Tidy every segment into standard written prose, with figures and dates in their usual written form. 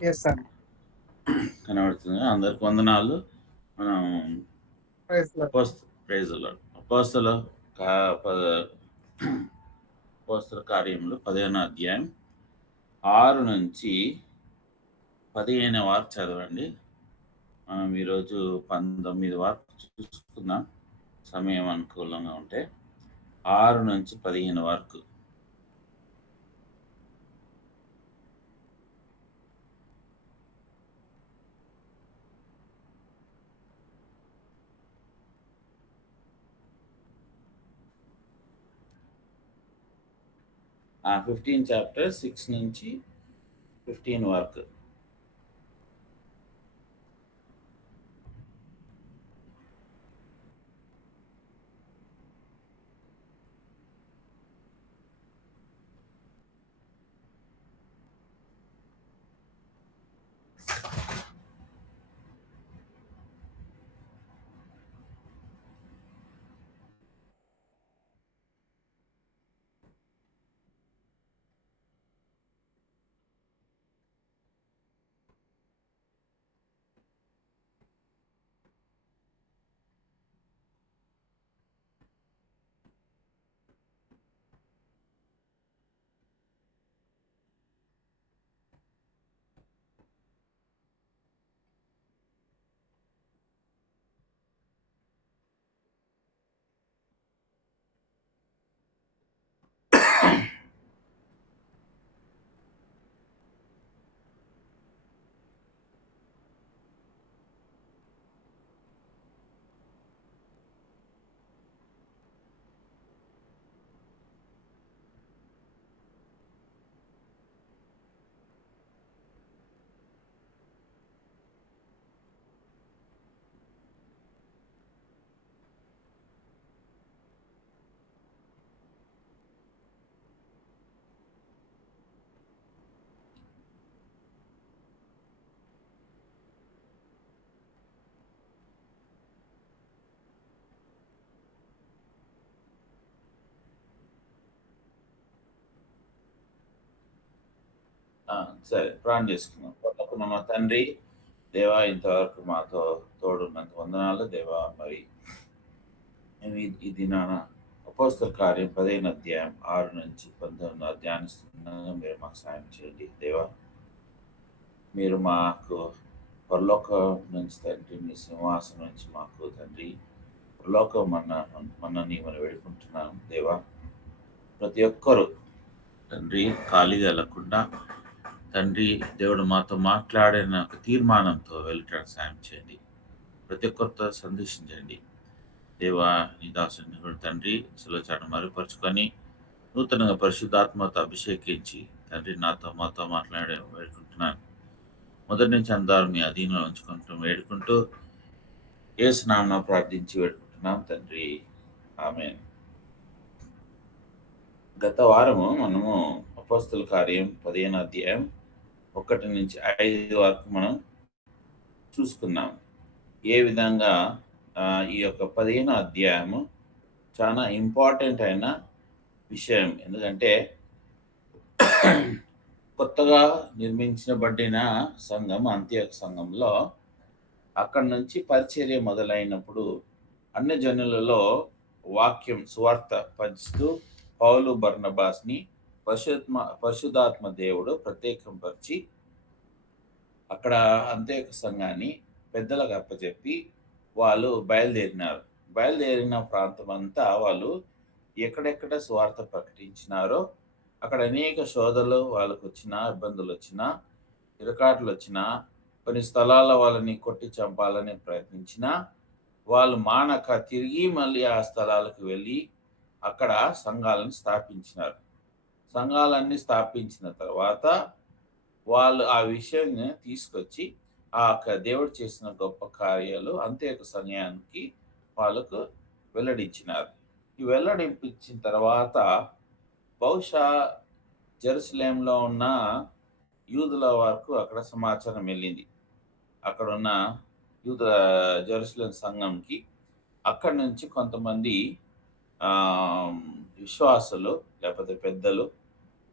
Yes sir. కనబడుతుంది. అందరికి వందనాలు. మనం ప్రైజ్ లార్డ్. ప్రైజ్‌లో అపోస్తల కా ప అపోస్తల కార్యములు 15వ అధ్యాయం 6 నుంచి 15 వరకు చదవండి. మనం ఈరోజు 19 వరకు చూసుకుందాం, సమయం అనుకూలంగా ఉంటే. 6 నుంచి 15 వరకు. ఆ 15 చాప్టర్ 6 నుంచి 15 వరకు. సరే, ప్రార్థన చేసుకుందాం. పరలోకమున్న మా తండ్రి, దేవా, ఇంతవరకు మాతో తోడున్నంత వందనాలు దేవా. మరి మేము ఈ దినాన అపోస్తల కార్యం 15వ అధ్యాయం 6 నుంచి 19 ధ్యానిస్తున్నాగా మీరు మాకు సాయం చేయండి దేవా. మీరు మాకు పరలోకం నుంచి తండ్రి, మీ సింహాసనం నుంచి మాకు తండ్రి పరలోకం మన్నని మనం వేడుకుంటున్నాం దేవా. ప్రతి ఒక్కరూ తండ్రి ఖాళీగా వెళ్ళకుండా తండ్రి దేవుడు మాతో మాట్లాడిన ఒక తీర్మానంతో వెళ్ళటానికి సాయం చేయండి. ప్రతి ఒక్కరితో సందేశించండి దేవా. నీ దాసుని కూడా తండ్రి సులచాటు మరుగుపరుచుకొని నూతనంగా పరిశుద్ధాత్మతో అభిషేకించి తండ్రి నాతో మాతో మాట్లాడే వేడుకుంటున్నాను. మొదటి నుంచి అందరూ మీ అధీనంలో ఉంచుకుంటూ వేడుకుంటూ యేసు నామమున ప్రార్థించి వేడుకుంటున్నాం తండ్రి, ఆమేన్. గత వారము మనము అపోస్తల కార్యం 15వ అధ్యాయం 1 నుంచి 5 వరకు మనం చూసుకున్నాం. ఏ విధంగా ఈ యొక్క 15వ అధ్యాయము చాలా ఇంపార్టెంట్ అయిన విషయం. ఎందుకంటే కొత్తగా నిర్మించబడిన సంఘం, అంత్యోక సంఘంలో అక్కడి నుంచి పరిచర్య మొదలైనప్పుడు అన్ని జనులలో వాక్యం సువార్త పంచుతూ పౌలు బర్నబాస్ని పరిశుద్ధాత్మ దేవుడు ప్రత్యేకంపరిచి అక్కడ అంత్యోక సంఘాన్ని పెద్దలకు అప్పచెప్పి వాళ్ళు బయలుదేరినారు. బయలుదేరిన ప్రాంతం అంతా వాళ్ళు ఎక్కడెక్కడ సువార్త ప్రకటించినారో అక్కడ అనేక శోధనలు వాళ్ళకు వచ్చినా, ఇబ్బందులు వచ్చినా, ఇరకాట్లు వచ్చినా, కొన్ని స్థలాల వాళ్ళని కొట్టి చంపాలని ప్రయత్నించినా వాళ్ళు మానక తిరిగి మళ్ళీ ఆ స్థలాలకు వెళ్ళి అక్కడ సంఘాలను స్థాపించినారు. సంఘాలన్నీ స్థాపించిన తర్వాత వాళ్ళు ఆ విషయాన్ని తీసుకొచ్చి ఆ దేవుడు చేసిన గొప్ప కార్యాలు అంత్యోక సంఘానికి వాళ్ళకు వెల్లడించినారు. ఈ వెల్లడించిన తర్వాత బహుశా జెరూసలేంలో ఉన్న యూదుల వరకు అక్కడ సమాచారం వెళ్ళింది. అక్కడ ఉన్న జెరూసలేం సంఘంకి అక్కడి నుంచి కొంతమంది విశ్వాసులు లేకపోతే పెద్దలు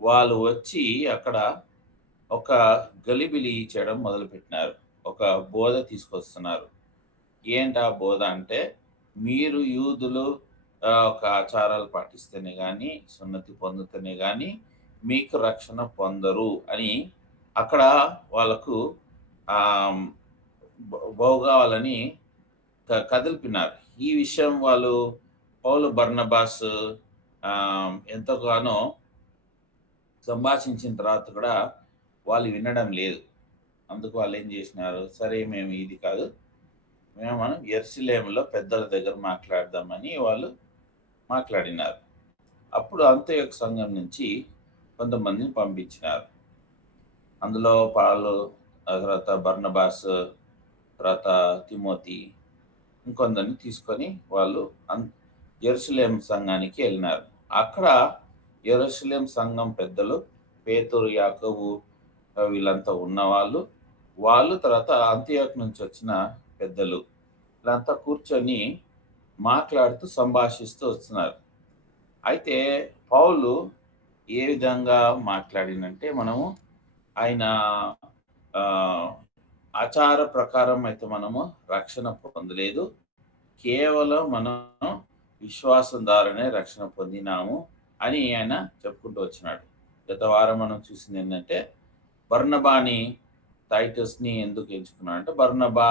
వాళ్ళు వచ్చి అక్కడ ఒక గలిబిలి చేయడం మొదలుపెట్టినారు. ఒక బోధ తీసుకొస్తున్నారు. ఏంటి ఆ బోధ అంటే, మీరు యూదులు ఒక ఆచారాలు పాటిస్తేనే గాని, సున్నతి పొందితేనే గాని, మీకు రక్షణ పొందరు అని అక్కడ వాళ్ళకు ఆహ్, భోగాలని కదిలిపినారు. ఈ విషయం వాళ్ళు పౌలు, బర్నబాస్ ఎంతగానో సంభాషించిన తర్వాత కూడా వాళ్ళు వినడం లేదు. అందుకు వాళ్ళేం జేసినారు, సరే మేము ఇది కాదు, మనం యెరూషలేములో పెద్దల దగ్గర మాట్లాడదామని వాళ్ళు మాట్లాడినారు. అప్పుడు అంతియొక సంఘం నుంచి కొంతమందిని పంపించినారు. అందులో పౌలు, ఆ తర్వాత బర్నబాస్, తర్వాత తిమోతి ఇంకొందరిని తీసుకొని వాళ్ళు యెరూషలేము సంఘానికి ఎళ్ళినారు. అక్కడ యెరూషలేము సంఘం పెద్దలు పేతురు, యాకోబు వీళ్ళంతా ఉన్నవాళ్ళు. వాళ్ళు తర్వాత అంతియోకు నుంచి వచ్చిన పెద్దలు వీళ్ళంతా కూర్చొని మాట్లాడుతూ, సంభాషిస్తూ వస్తున్నారు. అయితే పౌలు ఏ విధంగా మాట్లాడిండంటే, మనము ఆయన ఆచార ప్రకారం అయితే మనము రక్షణ పొందలేదు. కేవలం మనం విశ్వాసం ద్వారానే రక్షణ పొందినాము అని ఆయన చెప్పుకుంటూ వచ్చినాడు. గత వారం మనం చూసింది ఏంటంటే, బర్నబాని, టైటస్‌ని ఎందుకు ఎంచుకున్నాడంటే, బర్నబా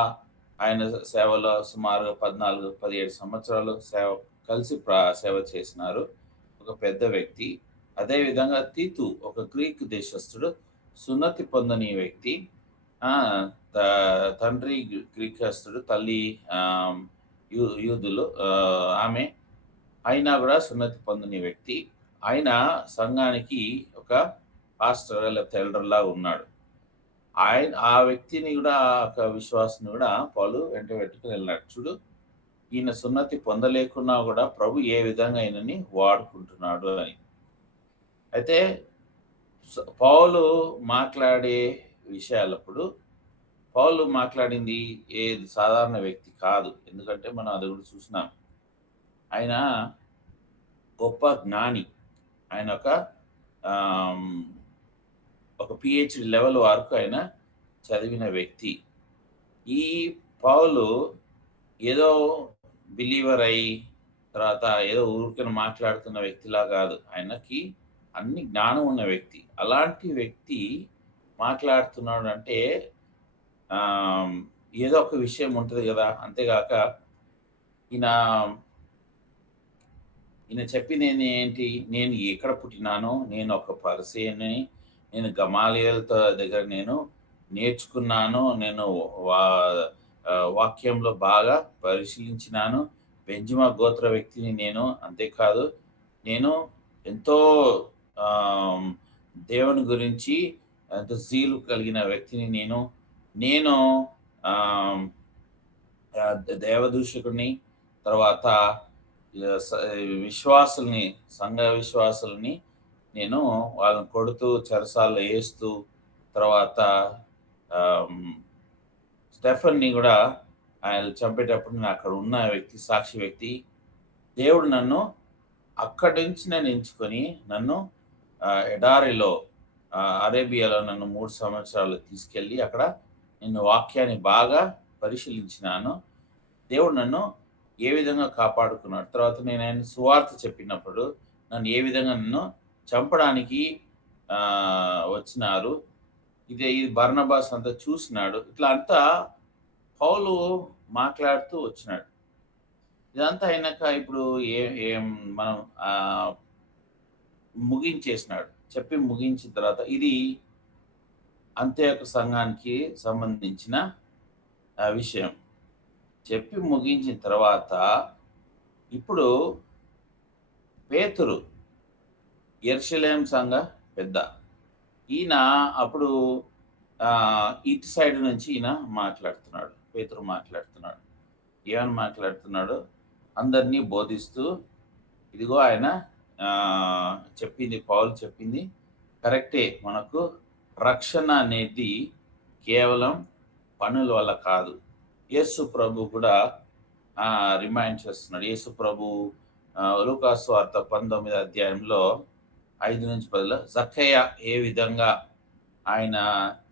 ఆయన సేవలో సుమారుగా 14, 17 సంవత్సరాలు కలిసి సేవ చేసినారు. ఒక పెద్ద వ్యక్తి. అదేవిధంగా తీతు ఒక గ్రీక్ దేశస్థుడు, సున్నతి పొందని వ్యక్తి. తండ్రి గ్రీకస్తుడు, తల్లి యూదులు ఆమె. అయినా కూడా సున్నతి పొందని వ్యక్తి. ఆయన సంఘానికి ఒక పాస్టర్ లేకపోతే ఎల్డర్‌లా ఉన్నాడు. ఆ వ్యక్తిని కూడా, ఒక విశ్వాసిని కూడా పౌలు వెంట పెట్టుకొని వెళ్ళినాడు. చూడు, ఈయన సున్నతి పొందలేకున్నా కూడా ప్రభు ఏ విధంగా ఈయనని వాడుకుంటున్నాడు అని. అయితే పౌలు మాట్లాడే విషయాలప్పుడు, పౌలు మాట్లాడింది ఏది సాధారణ వ్యక్తి కాదు. ఎందుకంటే మనం అది కూడా చూసినాం. ఆయన గొప్ప జ్ఞాని. ఆయన ఒక పిహెచ్‌డి లెవెల్ వరకు ఆయన చదివిన వ్యక్తి. ఈ పౌలు ఏదో బిలీవర్ అయ్యి తర్వాత ఏదో ఊరికనే మాట్లాడుతున్న వ్యక్తిలా కాదు. ఆయనకి అన్ని జ్ఞానం ఉన్న వ్యక్తి. అలాంటి వ్యక్తి మాట్లాడుతున్నాడు అంటే ఏదో ఒక విషయం ఉంటది గదా! అంతేగాక ఈయన చెప్పింది ఏంటి? నేను ఎక్కడ పుట్టినానో, నేను ఒక పరిసయ్యుని, నేను గమాలియేలుతో దగ్గర నేను నేర్చుకున్నాను. నేను వాక్యంలో బాగా పరిశీలించినాను. బెంజమిన్ గోత్ర వ్యక్తిని నేను. అంతేకాదు, నేను ఎంతో దేవుని గురించి ఎంతో జీలు కలిగిన వ్యక్తిని నేను. నేను దేవదూషకుడిని. తర్వాత విశ్వాసుల్ని, సంఘ విశ్వాసుల్ని నేను వాళ్ళని కొడుతూ, చెరసాల్లో ఏస్తూ, తర్వాత స్టెఫెన్‌ని కూడా ఆయన చంపేటప్పుడు నేను అక్కడ ఉన్న వ్యక్తి, సాక్షి వ్యక్తి. దేవుడు నన్ను అక్కడి నుంచి నేను ఎంచుకొని, నన్ను ఎడారిలో అరేబియాలో నన్ను 3 సంవత్సరాలు తీసుకెళ్ళి అక్కడ నేను వాక్యాన్ని బాగా పరిశీలించినాను. దేవుడు నన్ను ఏ విధంగా కాపాడుకున్నాడు. తర్వాత నేను ఆయన సువార్త చెప్పినప్పుడు నన్ను ఏ విధంగా నన్ను చంపడానికి వచ్చినారు. ఇది బర్నబాస్ అంతా చూసినాడు. ఇట్లా అంతా పౌలు మాట్లాడుతూ వచ్చినాడు. ఇదంతా అయినాక ఇప్పుడు ఏం మనం ముగించేసినాడు. చెప్పి ముగించిన తర్వాత ఇది అంత్యోక సంఘానికి సంబంధించిన విషయం. చెప్పి ముగించిన తర్వాత ఇప్పుడు పేతురు యెరూషలేము సంఘ పెద్ద. ఈయన అప్పుడు ఇటు సైడ్ నుంచి ఈయన మాట్లాడుతున్నాడు. పేతురు మాట్లాడుతున్నాడు. ఏమని మాట్లాడుతున్నాడు? అందరినీ బోధిస్తూ, ఇదిగో ఆయన చెప్పింది, పౌలు చెప్పింది కరెక్టే. మనకు రక్షణ అనేది కేవలం పనుల వల్ల కాదు. యేసు ప్రభు కూడా రిమైండ్ చేస్తున్నాడు. యేసు ప్రభు లూకాసు వార్త 19వ అధ్యాయంలో 5-10 జక్కయ్య ఏ విధంగా ఆయన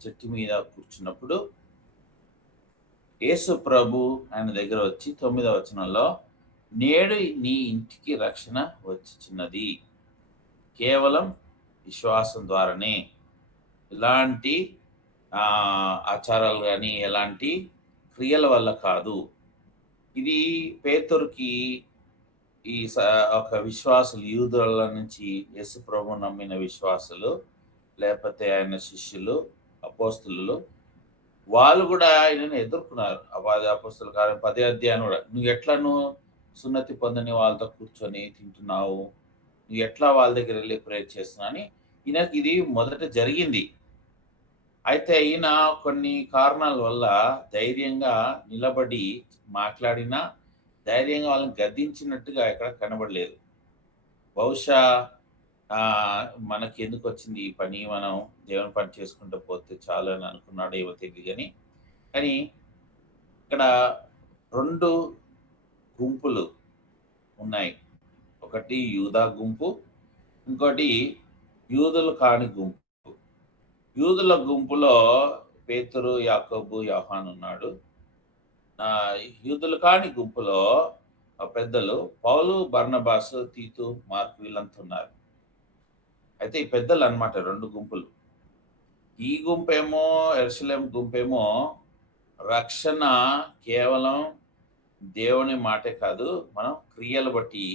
చెట్టు మీద కూర్చున్నప్పుడు యేసు ప్రభు ఆయన దగ్గర వచ్చి 9వ వచనంలో, నేడు నీ ఇంటికి రక్షణ వచ్చుచున్నది కేవలం విశ్వాసం ద్వారానే. ఎలాంటి ఆచారాలు కానీ ఎలాంటి క్రియల వల్ల కాదు. ఇది పేతురుకి ఒక విశ్వాసులు యూదుల నుంచి యేసు ప్రభు నమ్మిన విశ్వాసులు, లేకపోతే ఆయన శిష్యులు, అపోస్తులు, వాళ్ళు కూడా ఆయనను ఎదుర్కొన్నారు. అపోస్తుల కార్యం 10వ అధ్యాయం కూడా, నువ్వు సున్నతి పొందని వాళ్ళతో కూర్చొని తింటున్నావు, నువ్వు ఎట్లా వాళ్ళ దగ్గర వెళ్ళి ప్రేయర్ చేస్తున్నావు అని ఈయనకి ఇది మొదట జరిగింది. అయితే ఈయన కొన్ని కారణాల వల్ల ధైర్యంగా నిలబడి మాట్లాడినా ధైర్యంగా వాళ్ళని గద్దించినట్టుగా ఎక్కడ కనబడలేదు. బహుశా మనకి ఎందుకు వచ్చింది ఈ పని, మనం దేవుని పని చేసుకుంటూ పోతే చాలు అని అనుకున్నాడు ఏమో తెలియదు. కానీ ఇక్కడ 2 గుంపులు ఉన్నాయి. ఒకటి యూదా గుంపు, ఇంకోటి యూదులు కాని గుంపు. యూదుల గుంపులో పేతురు, యాకోబు, యోహాను ఉన్నాడు. యూదులు కాని గుంపులో పెద్దలు పౌలు, బర్నబాసు, తీతు, మార్కు వీళ్ళంతా ఉన్నారు. అయితే ఈ పెద్దలు అన్నమాట 2 గుంపులు. ఈ గుంపేమో యెరూషలేము గుంపేమో రక్షణ కేవలం దేవుని మాటే కాదు, మనం క్రియలు బట్టి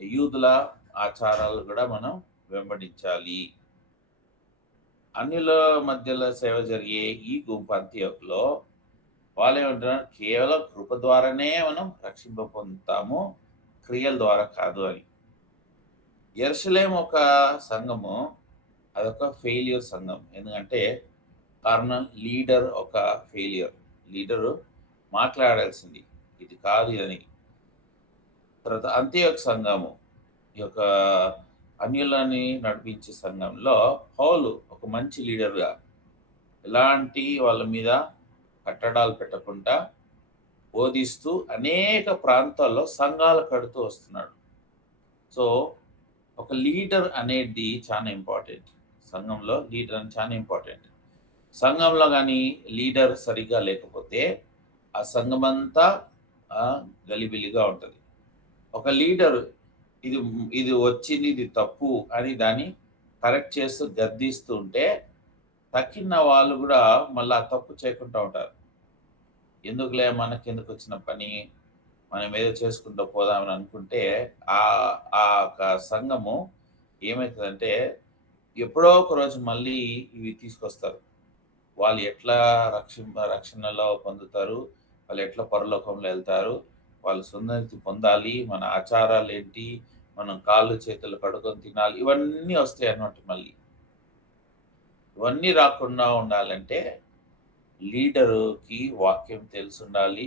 యూదుల ఆచారాలు కూడా మనం వెంబడించాలి. అన్యుల మధ్యలో సేవ జరిగే ఈ గుంపు అంతియోకులో వాళ్ళు ఏమంటున్నారు, కేవలం కృప ద్వారానే మనం రక్షింప పొందుతాము, క్రియల ద్వారా కాదు అని. యెరూషలేము ఒక సంఘము, అదొక ఫెయిల్యూర్ సంఘం. ఎందుకంటే కారణం లీడర్ ఒక ఫెయిల్యూర్. లీడరు మాట్లాడాల్సింది ఇది కాదు అని. తర్వాత అంత్యోక సంఘము, ఈ యొక్క అన్యులని నడిపించే సంఘంలో పౌలు ఒక మంచి లీడర్గా ఎలాంటి వాళ్ళ మీద కట్టడాలు పెట్టకుండా బోధిస్తూ అనేక ప్రాంతాల్లో సంఘాలు కడుతూ వస్తున్నాడు. సో ఒక లీడర్ అనేది చాలా ఇంపార్టెంట్. సంఘంలో లీడర్ అని చాలా ఇంపార్టెంట్. సంఘంలో కానీ లీడర్ సరిగ్గా లేకపోతే ఆ సంఘం అంతా గలిబిలిగా ఉంటుంది. ఒక లీడర్ ఇది వచ్చింది, ఇది తప్పు అని దాన్ని కరెక్ట్ చేస్తూ గద్దిస్తూ ఉంటే తక్కిన వాళ్ళు కూడా మళ్ళీ ఆ తప్పు చేయకుండా ఉంటారు. ఎందుకులే మనకెందుకు వచ్చిన పని, మనం ఏదో చేసుకుంటూ పోదామని అనుకుంటే ఆ సంఘము ఏమవుతుందంటే ఎప్పుడో ఒక రోజు మళ్ళీ ఇవి తీసుకొస్తారు. వాళ్ళు ఎట్లా రక్షణలో పొందుతారు, వాళ్ళు ఎట్లా పరలోకంలో వెళ్తారు, వాళ్ళు సున్నతి పొందాలి, మన ఆచారాలు ఏంటి, మనం కాళ్ళు చేతులు కడుక్కొని తినాలి, ఇవన్నీ వస్తాయి అన్నమాట. మళ్ళీ ఇవన్నీ రాకుండా ఉండాలంటే లీడరుకి వాక్యం తెలిసి ఉండాలి,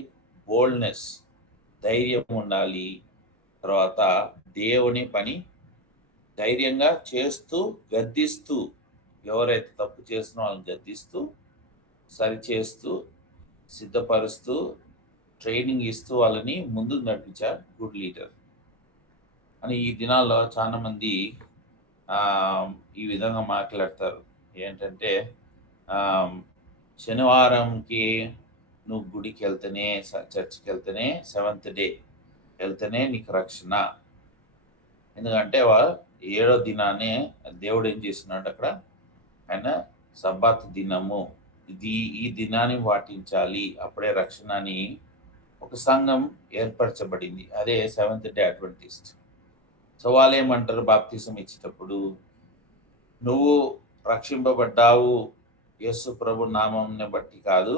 బోల్డ్నెస్, ధైర్యం ఉండాలి. తర్వాత దేవుని పని ధైర్యంగా చేస్తూ గద్దిస్తూ, ఎవరైతే తప్పు చేస్తున్నా వాళ్ళని గద్దిస్తూ, సరిచేస్తూ, సిద్ధపరుస్తూ, ట్రైనింగ్ ఇస్తూ వాళ్ళని ముందుకు నడిపించారు గుడ్ లీడర్ అని. ఈ దినాల్లో చాలామంది ఈ విధంగా మాట్లాడతారు. ఏంటంటే శనివారంకి నువ్వు గుడికి వెళ్తేనే, చర్చికి వెళ్తేనే, 7th డే వెళ్తేనే నీకు రక్షణ. ఎందుకంటే 7వ దినాన్ని దేవుడు ఏం చేస్తున్నాడు అక్కడ, ఆయన సబ్బాత్ దినము, ఈ దినాన్ని పాటించాలి, అప్పుడే రక్షణ అని ఒక సంఘం ఏర్పరచబడింది. అదే 7th డే అడ్వెంటిస్ట్. సో వాళ్ళు ఏమంటారు, బాప్తిసం ఇచ్చేటప్పుడు నువ్వు రక్షింపబడ్డావు యేసు ప్రభు నామంని బట్టి కాదు,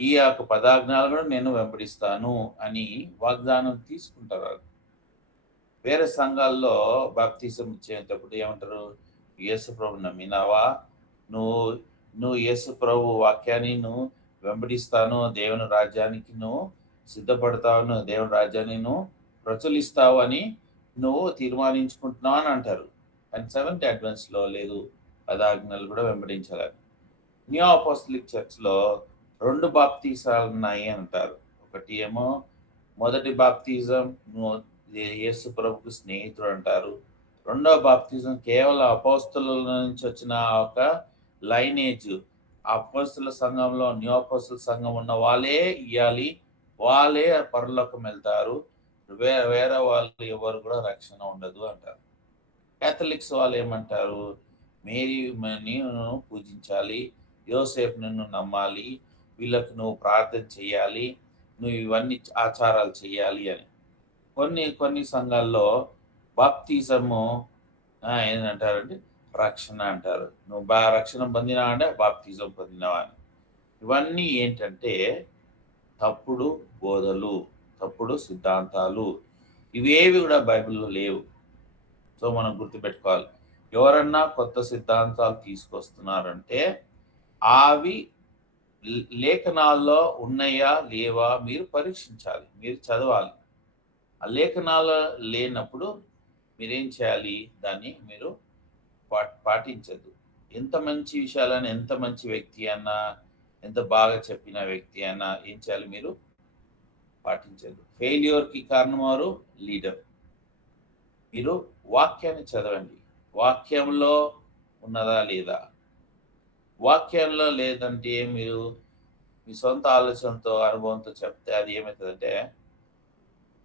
ఈ యొక్క 10 ఆజ్ఞలు కూడా నేను వెంబడిస్తాను అని వాగ్దానం తీసుకుంటారు. వేరే సంఘాల్లో బాప్తిసం ఇచ్చేటప్పుడు ఏమంటారు, యేసు ప్రభు నమ్మినావా, నువ్వు యేసు ప్రభు వాక్యాన్ని నువ్వు వెంబడిస్తాను, దేవుని రాజ్యానికి నువ్వు సిద్ధపడతావు, దేవుని రాజ్యాన్ని నువ్వు ప్రచురిస్తావు అని నువ్వు తీర్మానించుకుంటున్నావు అని అంటారు. కానీ 7th డే అడ్వెంట్స్లో లేదు, 10 ఆజ్ఞలు కూడా వెంబడించాలని. న్యూ అపోస్తలిక్ చర్చ్లో 2 బాప్తిసాలు ఉన్నాయి అంటారు. ఒకటి ఏమో మొదటి బాప్తిజం యేసు ప్రభుకు స్నేహితుడు అంటారు. 2వ బాప్తిజం కేవలం అపోస్తలుల నుంచి వచ్చిన ఒక లైనేజ్ అపోస్తుల సంఘంలో న్యూ అపోస్తుల సంఘం ఉన్న వాళ్ళే ఇవ్వాలి, వాళ్ళే పరలోకం వెళ్తారు, వేరే వాళ్ళు ఎవరు కూడా రక్షణ ఉండదు అంటారు. క్యాథలిక్స్ వాళ్ళు ఏమంటారు, మేరీ నేను పూజించాలి, యోసేపు నిన్ను నమ్మాలి, వీళ్ళకు నువ్వు ప్రార్థన చేయాలి, నువ్వు ఇవన్నీ ఆచారాలు చేయాలి అని. కొన్ని సంఘాల్లో బాప్తిజము ఏంటంటారంటే రక్షణ అంటారు. నువ్వు రక్షణ పొందినావా అంటే బాప్తిజం పొందినావా అని. ఇవన్నీ ఏంటంటే తప్పుడు బోధలు, తప్పుడు సిద్ధాంతాలు. ఇవేవి కూడా బైబిల్లో లేవు. సో మనం గుర్తుపెట్టుకోవాలి, ఎవరన్నా కొత్త సిద్ధాంతాలు తీసుకొస్తున్నారంటే అవి లేఖనాల్లో ఉన్నాయా లేవా మీరు పరీక్షించాలి, మీరు చదవాలి. ఆ లేఖనాలు లేనప్పుడు మీరేం చేయాలి, దాన్ని మీరు పాటించద్దు. ఎంత మంచి విషయాలని, ఎంత మంచి వ్యక్తి అన్నా, ఎంత బాగా చెప్పిన వ్యక్తి అన్నా ఏం చేయాలి, మీరు పాటించద్దు. ఫెయిల్యూర్కి కారణం వారు లీడర్. మీరు వాక్యాన్ని చదవండి, వాక్యంలో ఉన్నదా లేదా. వాక్యంలో లేదంటే మీరు మీ సొంత ఆలోచనతో అనుభవంతో చెప్తే అది ఏమవుతుందంటే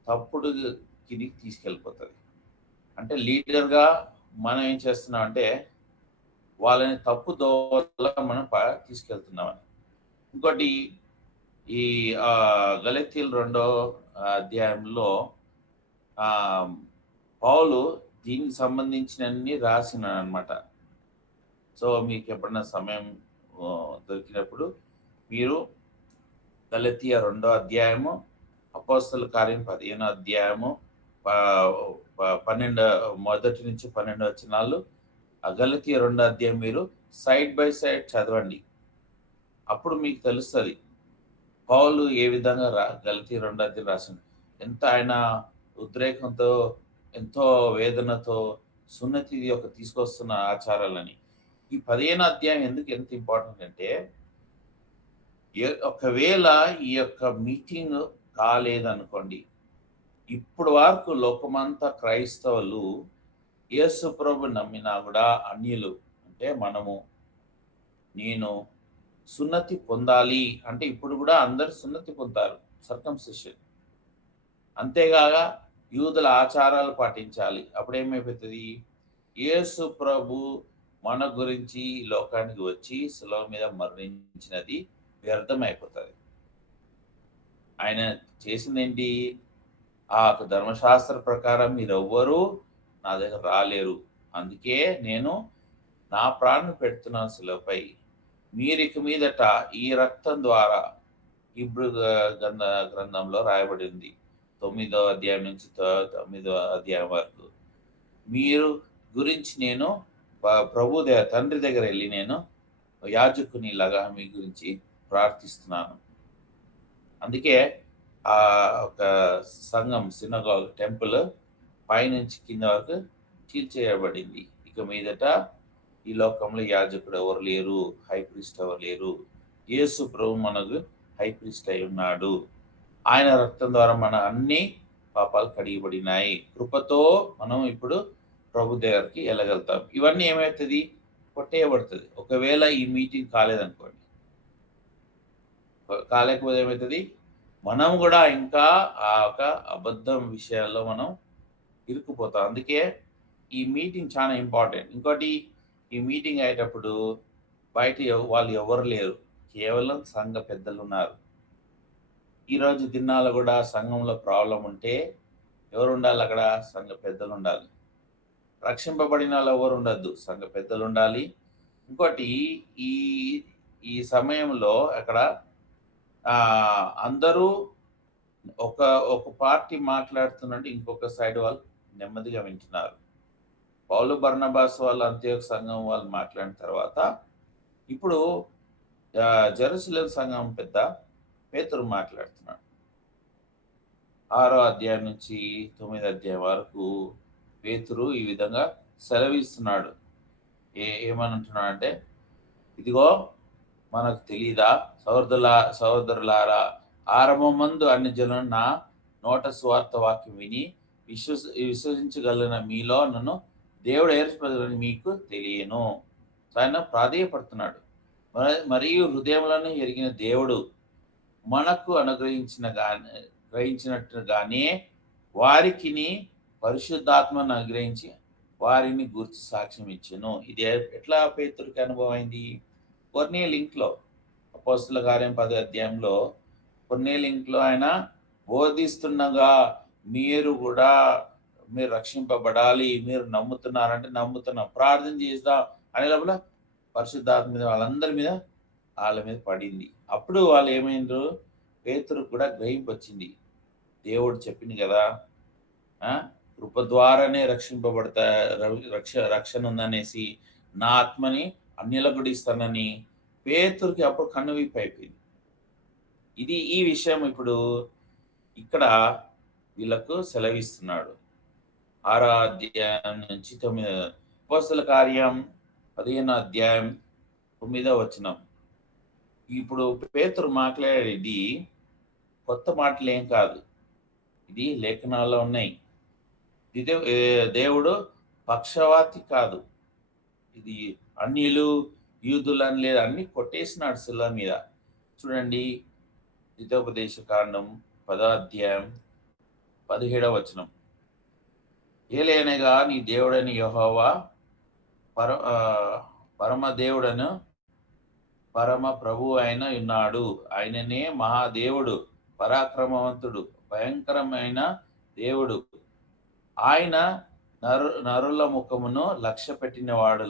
తప్పుడు కిందికి తీసుకెళ్ళిపోతుంది. అంటే లీడర్గా మనం ఏం చేస్తున్నాం అంటే వాళ్ళని తప్పు దోవలో మనం తీసుకెళ్తున్నామని. ఇంకోటి ఈ గలతీయుల 2వ అధ్యాయంలో పౌలు దీనికి సంబంధించినన్ని రాసినాడు అనమాట. సో మీకు ఎప్పుడైనా సమయం దొరికినప్పుడు మీరు గలతీయ 2వ అధ్యాయము, అపోస్తల కార్యం 15వ అధ్యాయము 1 నుంచి 12 వచనాలు, గలతీయ 2వ అధ్యాయం మీరు సైడ్ బై సైడ్ చదవండి. అప్పుడు మీకు తెలుస్తుంది పౌలు ఏ విధంగా గలతీయ 2వ అధ్యాయం రాసింది. ఎంత ఆయన ఉద్రేకంతో, ఎంతో వేదనతో సున్నతి యొక్క తీసుకొస్తున్న ఆచారాలని. ఈ 15వ అధ్యాయం ఎందుకు ఎంత ఇంపార్టెంట్ అంటే, ఒకవేళ ఈ యొక్క మీటింగ్ కాలేదనుకోండి, ఇప్పుడు వరకు లోకమంతా క్రైస్తవులు యేసు ప్రభు నమ్మినా కూడా అన్యులు అంటే నేను సున్నతి పొందాలి అంటే ఇప్పుడు కూడా అందరు సున్నతి పొందుతారు, సర్కంసిషన్. అంతేగాక యూదుల ఆచారాలు పాటించాలి. అప్పుడేమైపోతుంది, యేసు ప్రభు మన గురించి లోకానికి వచ్చి శిలువ మీద మరణించినది వ్యర్థమైపోతుంది. ఆయన చేసిందేంటి, ఆ ధర్మశాస్త్ర ప్రకారం మీరెవ్వరూ నా దగ్గర రాలేరు, అందుకే నేను నా ప్రాణం పెడుతున్నాను శిలువపై. మీరిక మీదట ఈ రక్తం ద్వారా, ఇబ్రు గ్రంథంలో రాయబడింది 9వ అధ్యాయం నుంచి 9వ అధ్యాయం వరకు, మీరు గురించి నేను ప్రభు తండ్రి దగ్గర వెళ్ళి నేను యాజకునిలాగా మీ గురించి ప్రార్థిస్తున్నాను. అందుకే ఆ ఒక సంఘం, సినగాగ్, టెంపుల్ పైనుంచి కింద వరకు చీల్చేయబడింది. ఇక మీదట ఈ లోకంలో యాజకుడు ఎవరు లేరు, హై ప్రీస్ట్ ఎవరు లేరు. యేసు ప్రభు మనకు హై ప్రీస్ట్ అయి ఉన్నాడు. ఆయన రక్తం ద్వారా మన అన్ని పాపాలు కడిగిబడినాయి. కృపతో మనం ఇప్పుడు ప్రభు దగ్గరికి వెళ్ళగలుగుతాం. ఇవన్నీ ఏమవుతుంది, కొట్టేయబడుతుంది. ఒకవేళ ఈ మీటింగ్ కాలేదనుకోండి, కాలేకపోతే ఏమవుతుంది, మనం కూడా ఇంకా ఆ ఒక అబద్ధం విషయాల్లో మనం ఇరుక్కుపోతాం. అందుకే ఈ మీటింగ్ చాలా ఇంపార్టెంట్. ఇంకోటి, ఈ మీటింగ్ అయ్యేటప్పుడు బయట వాళ్ళు ఎవరు లేరు, కేవలం సంఘ పెద్దలు ఉన్నారు. ఈరోజు దినాల్లో కూడా సంఘంలో ప్రాబ్లం ఉంటే ఎవరు ఉండాలి అక్కడ, సంఘ పెద్దలు ఉండాలి. రక్షింపబడిన వాళ్ళు ఎవరు ఉండద్దు, సంఘ పెద్దలు ఉండాలి. ఇంకోటి, ఈ సమయంలో అక్కడ అందరూ ఒక పార్టీ మాట్లాడుతున్నట్టు ఇంకొక సైడ్ వాళ్ళు నెమ్మదిగా వింటున్నారు. పౌలు బర్నబాస్ వాళ్ళు అంత్యోక సంఘం వాళ్ళు మాట్లాడిన తర్వాత ఇప్పుడు జెరూసలేం సంఘం పెద్ద పేతురు మాట్లాడుతున్నాడు. 6వ అధ్యాయం నుంచి 9వ అధ్యాయం వరకు పేతురు ఈ విధంగా సెలవిస్తున్నాడు. ఏమనంటున్నాడంటే, ఇదిగో మనకు తెలీదా సహోదరులారా, ఆరంభమందు అన్ని జనులు నా నోట సువార్త వాక్యం విని విశ్వసించగలిగిన మీలో నన్ను దేవుడు ఏర్పరచుకొని మీకు తెలియను. సో ఆయన ప్రాధేయపడుతున్నాడు. మరియు హృదయములను ఎరిగిన దేవుడు మనకు గ్రహించినట్టుగానే వారికిని పరిశుద్ధాత్మను అనుగ్రహించి వారిని గూర్చి సాక్ష్యం ఇచ్చెను. ఇది ఎట్లా పేతురుకి అనుభవం అయింది? కొర్నేలింక్లో, అపోస్తలుల కార్యం 10వ అధ్యాయంలో కొర్నేలింక్లో ఆయన బోధిస్తుండగా మీరు రక్షింపబడాలి, మీరు నమ్ముతున్నారంటే నమ్ముతున్నాం, ప్రార్థన చేద్దాం అనే లోపల పరిశుద్ధాత్మ మీద వాళ్ళ మీద పడింది. అప్పుడు వాళ్ళు ఏమైండ్రు? పేతురుకు కూడా గ్రహింపు వచ్చింది. దేవుడు చెప్పింది కదా, కృప ద్వారానే రక్షణ ఉందనేసి, నా ఆత్మని అన్యులకు కూడా ఇస్తానని పేతురుకి అప్పుడు కన్నువిప్పు అయిపోయింది. ఈ విషయం ఇప్పుడు ఇక్కడ వీళ్ళకు సెలవిస్తున్నాడు. 6వ అధ్యాయం నుంచి 9. అపోస్తలుల కార్యం 15వ అధ్యాయం 9వ వచనం. ఇప్పుడు పేతురు మాట్లాడేది కొత్త మాటలు ఏం కాదు, ఇది లేఖనాల్లో ఉన్నాయి. దేవుడు పక్షవాతి కాదు. ఇది అన్యులు యూదులు అని లేదు, అన్ని కొట్టేసినాడు శిల మీద. చూడండి, ద్వితోపదేశ కాండం 10వ అధ్యాయం 17వ వచనం. ఏలైనగా నీ దేవుడని యెహోవా పరమ దేవుడను పరమ ప్రభు అయిన ఉన్నాడు. ఆయననే మహాదేవుడు, పరాక్రమవంతుడు, భయంకరమైన దేవుడు. ఆయన నరుల ముఖమును లక్ష్య పెట్టిన వాడు,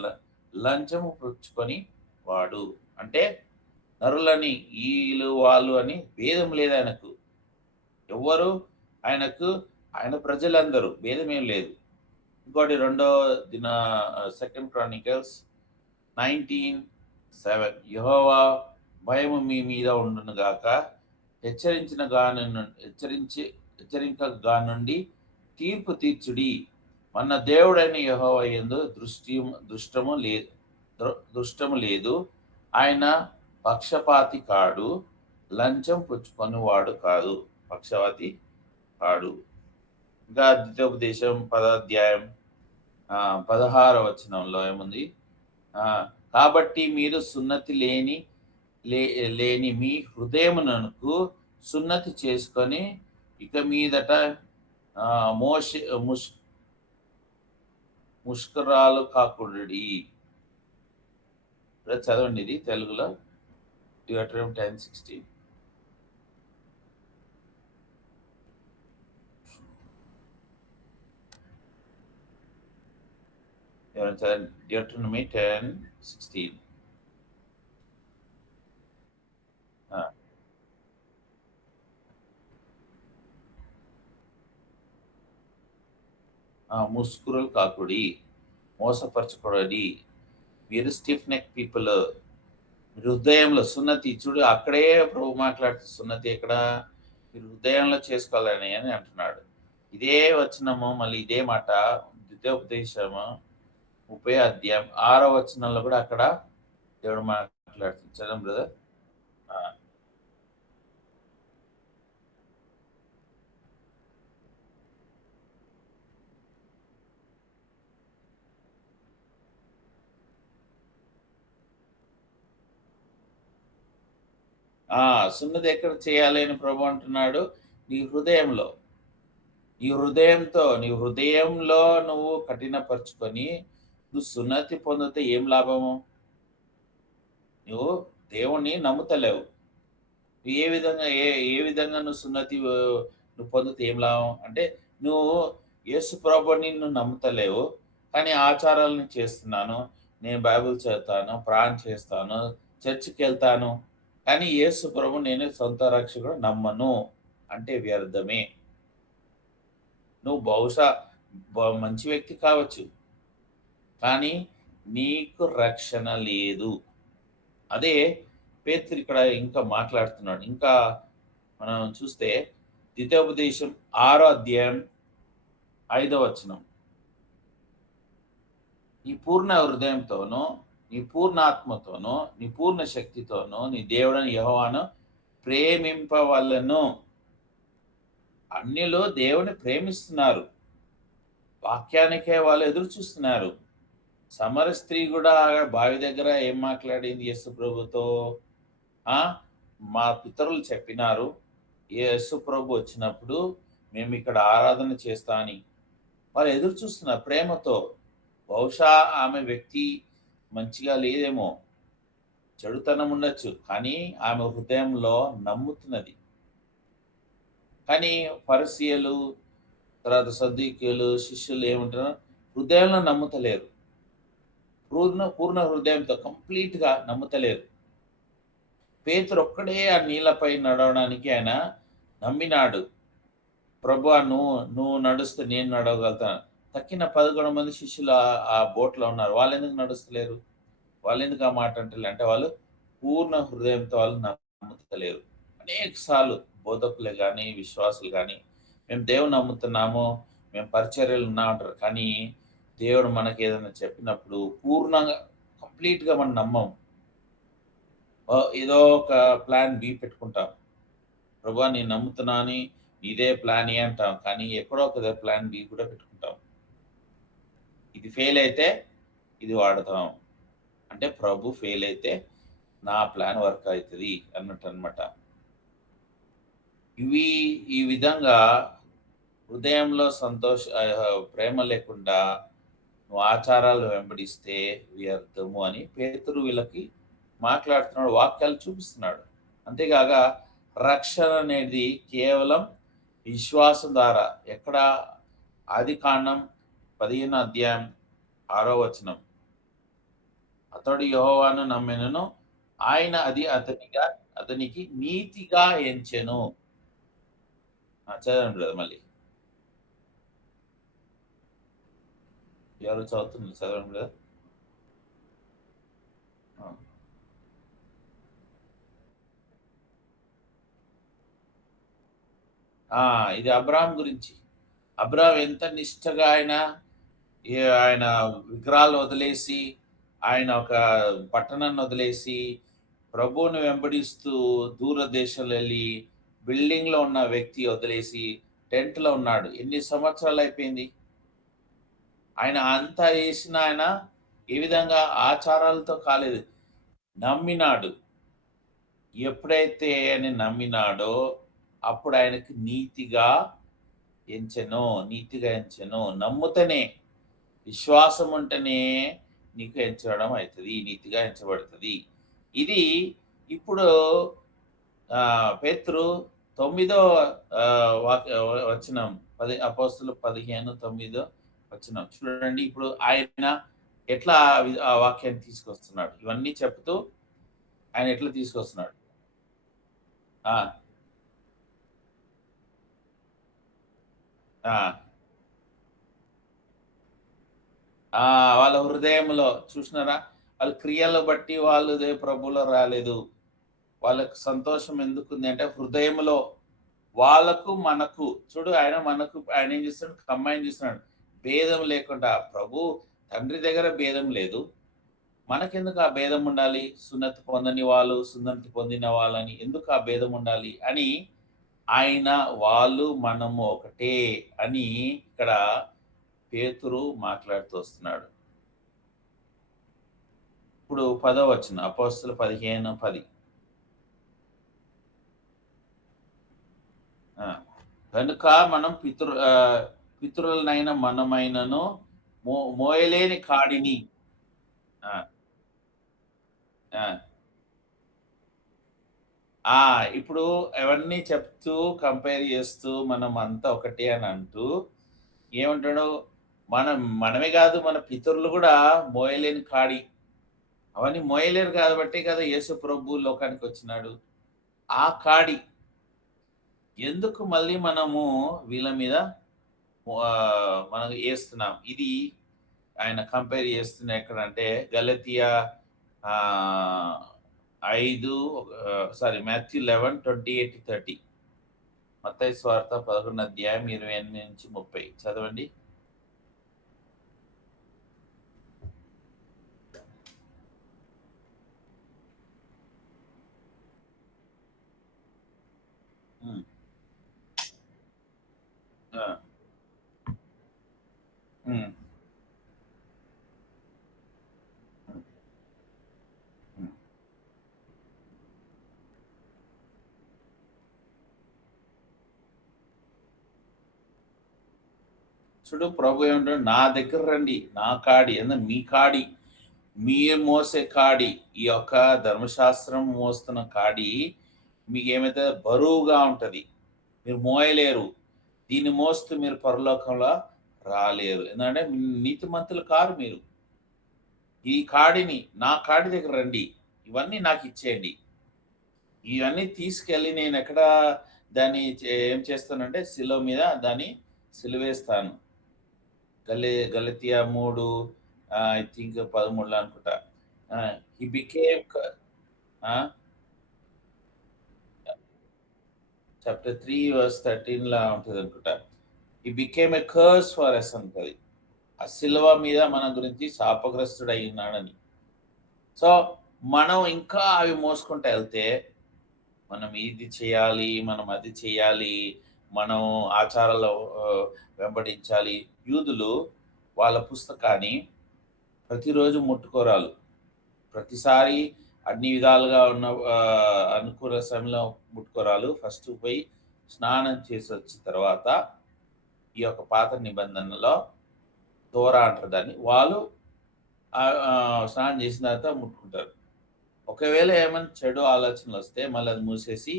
లంచము పుచ్చుకొని వాడు. అంటే నరులని వీళ్ళు వాళ్ళు అని భేదం లేదు ఆయనకు. ఎవరు ఆయన ప్రజలందరూ, భేదమేం లేదు. ఇంకోటి 2 క్రానికల్స్ 19:7. యెహోవా భయము మీ మీద ఉండును గాక, హెచ్చరింక నుండి తీర్పు తీర్చుడి. మన దేవుడైన యెహోవా యందు దృష్టము లేదు. ఆయన పక్షపాతి కాడు, లంచం పుచ్చుకొనివాడు కాదు, పక్షపాతి కాడు. ఇంకా ద్వితోపదేశం 10వ అధ్యాయం 16వ వచనంలో ఏముంది? కాబట్టి మీరు సున్నతి లేని మీ హృదయమునకు సున్నతి చేసుకొని ఇక మీదట ముష్కరాలు కాకుడి. చదవండి ఇది తెలుగులో, డ్యూటెరోనమీ 10:16. డ్యూటెరోనమీ 10:16. ముస్కురులు కాకుడి, మోసపరచకూడది. మీరు స్టిఫ్ నెక్ పీపుల్, హృదయంలో సున్నతి. చూడు, అక్కడే ప్రభు మాట్లాడుతూ సున్నతి ఎక్కడ? మీరు హృదయంలో చేసుకోవాలని అని అంటున్నాడు. ఇదే వచనము, మళ్ళీ ఇదే మాట ద్వితోపదేశము 30వ అధ్యాయం 6వ వచనంలో కూడా అక్కడ దేవుడు మాట్లాడుతుంది. చదవం బ్రదర్. సున్నతి ఎక్కడ చేయాలి అని ప్రభు అంటున్నాడు? నీ హృదయంలో. నీ హృదయంలో నువ్వు కఠినపరుచుకొని నువ్వు సున్నతి పొందితే ఏం లాభము? నువ్వు దేవుణ్ణి నమ్ముతలేవు. ఏ విధంగా నువ్వు సున్నతి నువ్వు పొందితే ఏం లాభం? అంటే నువ్వు యేసు ప్రభుని నువ్వు నమ్ముతలేవు, కానీ ఆచారాలను చేస్తున్నాను, నేను బైబిల్ చదువుతాను, ప్రార్థన చేస్తాను, చర్చికి వెళ్తాను, కానీ యేసు ప్రభు నేను సొంత రక్షకుడు నమ్మను అంటే వ్యర్థమే. నువ్వు బహుశా మంచి వ్యక్తి కావచ్చు, కానీ నీకు రక్షణ లేదు. అదే పేతురు ఇక్కడ ఇంకా మాట్లాడుతున్నాడు. ఇంకా మనం చూస్తే ద్వితోపదేశం 6వ అధ్యాయం 5వ వచనం. నీ పూర్ణ హృదయంతోనూ, నీ పూర్ణ ఆత్మతోనూ, నీ పూర్ణ శక్తితోనూ నీ దేవుడని యెహోవాను ప్రేమింపవలెను. అన్యులు దేవుని ప్రేమిస్తున్నారు, వాక్యానికే వాళ్ళు ఎదురు చూస్తున్నారు. సమర స్త్రీ కూడా బావి దగ్గర ఏం మాట్లాడింది యేసు ప్రభుతో? ఆ! మా పితరులు చెప్పినారు. యేసు ప్రభు వచ్చినప్పుడు మేమిక్కడ ఆరాధన చేస్తా అని. వాళ్ళు ఎదురు చూస్తున్నారు ప్రేమతో. బహుశా ఆమె వ్యక్తి మంచిగా లేదేమో. చెడుతనం ఉండొచ్చు. కానీ ఆమె హృదయంలో నమ్ముతున్నది. కానీ ఫరిసీయులు, తర్వాత సద్దూకీయులు, శిష్యులు ఏమంటారు? హృదయంలో నమ్ముతలేరు. పూర్ణ పూర్ణ హృదయంతో కంప్లీట్‌గా నమ్ముతలేరు. పేతురు ఒక్కడే ఆ నీళ్లపై నడవడానికి ఆయన నమ్మినాడు. ప్రభువా నువ్వు నడుస్తే నేను నడవగలుగుతాను. తక్కిన 11 మంది శిష్యులు ఆ బోట్‌లో ఉన్నారు. వాళ్ళెందుకు నడుస్తలేరు? వాళ్ళెందుకు ఆ మాట అంటలే అంటే వాళ్ళు పూర్ణ హృదయంతో వాళ్ళు నమ్ముతలేరు. అనేక సార్లు బోధకులే గాని, విశ్వాసులు గాని, మేము దేవుని నమ్ముతున్నాము, మేము పరిచర్యలో ఉన్నాం అంటారు. కానీ దేవుడు మనకేదైనా చెప్పినప్పుడు పూర్ణంగా కంప్లీట్‌గా మనం నమ్మం. ఏదో ఒక ప్లాన్ బి పెట్టుకుంటాం. ప్రభువా నేను నమ్ముతున్నా అని ఇదే ప్లాన్ ఏ అంటాం. కానీ ఎక్కడో ఒక ప్లాన్ బి కూడా పెట్టుకుంటాం. ఇది ఫెయిల్ అయితే ఇది వాడతాం. అంటే ప్రభు ఫెయిల్ అయితే నా ప్లాన్ వర్క్ అయితది అన్నట్టన్నమాట. ఇవి ఈ విధంగా హృదయంలో ప్రేమ లేకుండా నువ్వు ఆచారాలు వెంబడిస్తే వ్యర్థము అని పేతురు వీళ్ళకి మాట్లాడుతున్నాడు. వాక్యాలు చూపిస్తున్నాడు. అంతేగాక రక్షణ అనేది కేవలం విశ్వాసం ద్వారా. ఎక్కడ? ఆదికాండం 15 అధ్యాయం 6వ వచనం. అతడు యెహోవాను నమ్మెనను. ఆయన అది అతనికి నీతిగా ఎంచెను. చదవండి బ్రదర్ మళ్ళీ. ఎవరు చదువుతున్నారు? చదవండి బ్రదర్. ఇది అబ్రాహాం గురించి. అబ్రాహాం ఎంత నిష్టగా ఆయన విగ్రహాలు వదిలేసి, ఆయన ఒక పట్టణాన్ని వదిలేసి, ప్రభువుని వెంబడిస్తూ దూర దేశాలెళ్ళి, బిల్డింగ్‌లో ఉన్న వ్యక్తి వదిలేసి, టెంట్‌లో ఉన్నాడు. ఎన్ని సంవత్సరాలయిపోయింది? ఆయన అంతా చేసిన ఆయన ఏ విధంగా ఆచారాలతో కాలేదు. నమ్మినాడు. ఎప్పుడైతే ఆయన నమ్మినాడో, అప్పుడు ఆయనకు నీతిగా ఎంచెను. నమ్ముతనే, విశ్వాసం ఉంటేనే నీకు ఎంచడం అయితది. నీతిగా ఎంచబడుతది. ఇది ఇప్పుడు పేతురు 9 వచనం. అపోస్తలులు 15:9 వచనం. చూడండి ఇప్పుడు ఆయన ఎట్లా ఆ వాక్యాన్ని తీసుకొస్తున్నాడు. ఇవన్నీ చెప్తూ ఆయన ఎట్లా తీసుకొస్తున్నాడు. ఆ! ఆ! వాళ్ళ హృదయంలో చూసినారా? వాళ్ళ క్రియలు బట్టి వాళ్ళు ప్రభువులో రాలేదు. వాళ్ళకి సంతోషం ఎందుకుంది అంటే హృదయంలో వాళ్ళకు, మనకు చూడు ఆయన ఏం చేస్తున్నాడు? కంబైన్ చేస్తున్నాడు. భేదం లేకుండా తండ్రి దగ్గర భేదం లేదు. మనకెందుకు ఆ భేదం ఉండాలి? సున్నతి పొందని వాళ్ళు, సున్నతి పొందిన వాళ్ళని ఎందుకు ఆ భేదం ఉండాలి? అని ఆయన, వాళ్ళు, మనము ఒకటే అని ఇక్కడ పేతురు మాట్లాడుతూ వస్తున్నాడు. ఇప్పుడు 10వ వచనం. అపోస్తలులు 15:10. కనుక మనం పితరులనైన మనమైనను మోయలేని కాడిని. ఆ! ఆ! ఇప్పుడు అవన్నీ చెప్తూ, కంపేర్ చేస్తూ మనం అంతా ఒకటే అని అంటూ ఏమంటాడు? మనమే కాదు, మన పితరులు కూడా మోయలేని కాడి. అవన్నీ మోయలేరు కాబట్టే కదా యేసు ప్రభు లోకానికొచ్చినాడు. ఆ కాడి ఎందుకు మళ్ళీ మనము వీళ్ళ మీద మనం ఏస్తున్నాం. ఇది ఆయన కంపేర్ చేస్తున్న ఎక్కడంటే గలతీయ 5 మాథ్యూ 11:28-30. మత్తయి సువార్త 11 అధ్యాయం 28-30 చదవండి. హ్మ్. చూడు ప్రభు ఏమంటాడు, నా దగ్గర రండి, నా కాడి మీ కాడి, మీరు మోసే కాడి, ఈ యొక్క ధర్మశాస్త్రం మోస్తున్న కాడి మీకు ఏమైతే బరువుగా ఉంటది, మీరు మోయలేరు. దీన్ని మోస్తూ మీరు పరలోకంలో రాలేరు. ఎందుకంటే నీతిమంతులు కారు మీరు. ఈ కాడిని, నా కాడి దగ్గర రండి, ఇవన్నీ నాకు ఇచ్చేయండి. ఇవన్నీ తీసుకెళ్ళి నేను ఎక్కడ దాన్ని ఏం చేస్తానంటే శిలువ మీద దాన్ని సిలువేస్తాను. గలతీయ 3 ఐ థింక్ 13లో అనుకుంటా. He became ah! Chapter 3 verse 13 లా ఉంటదనుకుంటా. He became a curse for us అంటది. ఆ శిలువ మీద మన గురించి శాపగ్రస్తుడై ఉన్నాడని. సో, మనం ఇంకా అవి మోసుకుంటా ఎళ్తే, మనం ఇది చేయాలి, మనం అది చేయాలి, మనం ఆచారాలు వెంబడించాలి. యూదులు వాళ్ళ పుస్తకాన్ని ప్రతిరోజు ముట్టుకోరాలు. ప్రతిసారి అన్ని విధాలుగా ఉన్న అనుకూల సమయంలో ముట్టుకోరాలు. ఫస్ట్ పోయి స్నానం చేసొచ్చిన తర్వాత ఈ యొక్క పాత నిబంధనలో తోరా అంటారు దాన్ని. వాళ్ళు స్నానం చేసిన తర్వాత ముట్టుకుంటారు. ఒకవేళ ఏమైనా చెడు ఆలోచనలొస్తే మళ్ళీ అది మూసేసి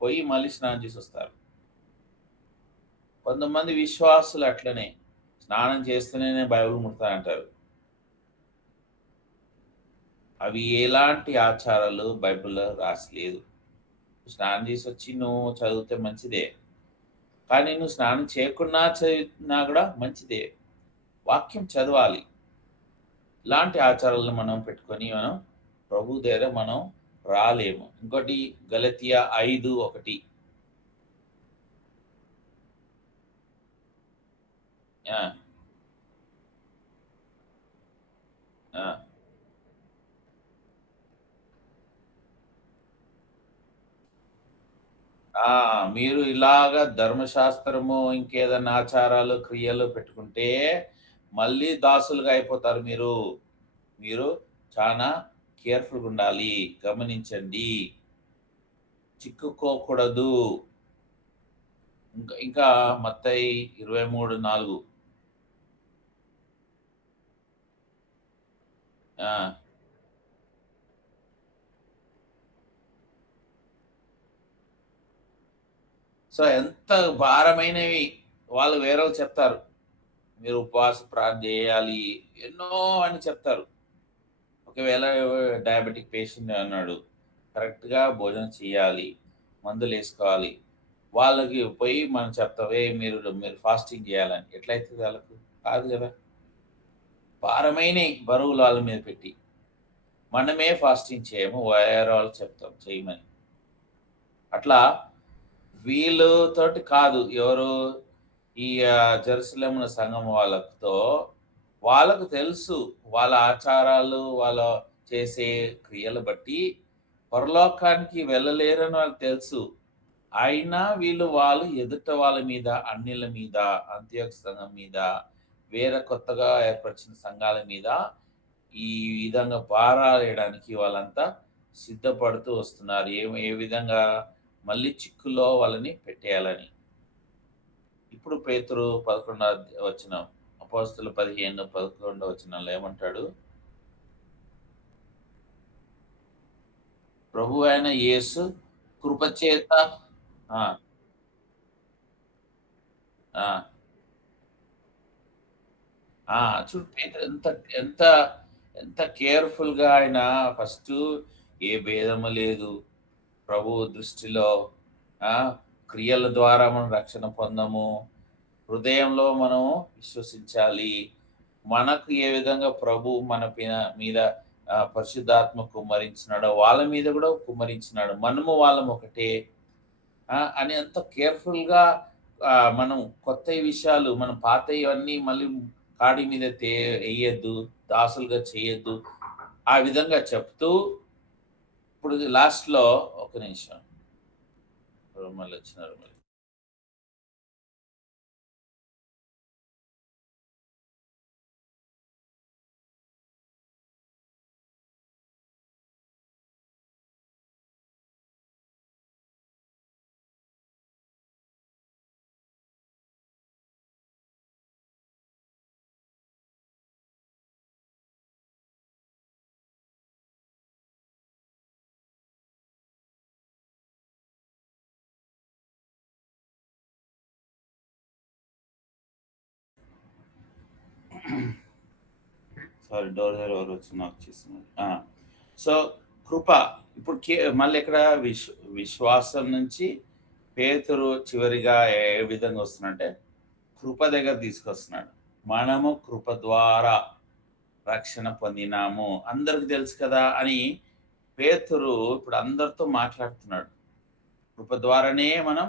పోయి మళ్ళీ స్నానం చేసొస్తారు. కొంతమంది విశ్వాసులు అట్లనే స్నానం చేస్తేనే బైబిల్ ముడతారంటారు. అవి ఎలాంటి ఆచారాలు బైబిల్‌లో రాసి లేదు. స్నానం చేసొచ్చి నువ్వు చదివితే మంచిదే. కానీ నువ్వు స్నానం చేయకున్నా చదివినా గూడా మంచిదే. వాక్యం చదవాలి. ఇలాంటి ఆచారాలను మనం పెట్టుకొని మనం ప్రభు దగ్గర మనం రాలేము. ఇంకోటి గలతీయ 5:1 ఆ! ఆ! ఆ! మీరు ఇలాగ ధర్మశాస్త్రము, ఇంకేదన్నా ఆచారాలు, క్రియలు పెట్టుకుంటే మళ్ళీ దాసులుగా అయిపోతారు మీరు. మీరు చానా కేర్‌ఫుల్‌గుండాలి. గమనించండి. చిక్కుకోకూడదు. ఇంకా మత్తయి 23:4 ఆ! సో, ఎంత భారమైనవి వాళ్ళు వేరేళ్ళు చెప్తారు. మీరు ఉపవాస ప్రార్థన జేయాలి. ఎన్నో అని చెప్తారు. ఒకవేళ డయాబెటిక్ పేషెంట్ అన్నాడు. కరెక్ట్‌గా భోజనం చేయాలి. మందులేసుకోవాలి. వాళ్ళకి పోయి మనం చెప్తాం. మీరు ఫాస్టింగ్ జేయాలని. ఎట్లయితది ఆళ్ళకు? కాదు గదా! భారమైనయి బరువులు ఆళ్ళ మీద పెట్టి. మనమే ఫాస్టింగ్ చేయము. వేరే వాళ్ళకి చెప్తాం చేయమని. అట్లా వీళ్ళతోటి కాదు. ఎవరు ఈ జెరూసలేములో సంఘం వాళ్ళతో వాళ్ళకు తెలుసు. వాళ్ళ ఆచారాలు, వాళ్ళ చేసే క్రియలు బట్టి పరలోకానికి వెళ్ళలేరని వాళ్ళకి తెలుసు. అయినా వాళ్ళు ఎదుట వాళ్ళ మీద, అన్యుల మీద, అంత్యోక సంఘం మీద, వేరే కొత్తగా ఏర్పరిచిన సంఘాల మీద ఈ విధంగా భారాలేయడానికి వాళ్ళంతా సిద్ధపడుతూ వస్తున్నారు. ఏ విధంగా మళ్ళీ చిక్కుల్లో వాళ్ళని పెట్టేయాలని. ఇప్పుడు పేతురు 11 వచనం, అపోస్తలులు 15, 11 వచనంలో ఏమంటాడు? ప్రభువైన యేసు కృపచేత ఆ! ఆ! ఆ! చూడు పేతురు ఎంత ఎంత ఎంత కేర్‌ఫుల్‌గా ఆయన ఫస్టు ఏ భేదము లేదు. ప్రభువు దృష్టిలో ఆ! క్రియల ద్వారా మనం రక్షణ పొందము. హృదయంలో మనం విశ్వసించాలి. మనకు ఏ విధంగా ప్రభు మన మీద పరిశుద్ధాత్మ కుమ్మరించినాడో, వాళ్ళ మీద గూడా కుమ్మరించినాడు. మనము వాళ్ళం ఒకటే. అని ఎంత కేర్‌ఫుల్‌గా మనం కొత్తయి విషయాలు మనం పాతయవన్నీ మళ్ళీ కాడి మీద ఎయ్యొద్దు, దాసులుగా చేయొద్దు. ఆ విధంగా చెప్తూ ఇప్పుడు లాస్ట్‌లో ఒక్క నిమిషం. మళ్ళొచ్చినారు మళ్ళీ. సారీ, డోర్ దగ్గర ఎవరు వచ్చి నాకు చేస్తున్నారు. సో కృప ఇప్పుడు మళ్ళీ ఇక్కడ విశ్వాసం నుంచి పేతురు చివరిగా ఏ విధంగా వస్తున్నాడంటే కృప దగ్గర తీసుకొస్తున్నాడు. మనము కృప ద్వారా రక్షణ పొందినాము, అందరికి తెలుసు కదా అని పేతురు ఇప్పుడు అందరితో మాట్లాడుతున్నాడు. కృప ద్వారానే మనం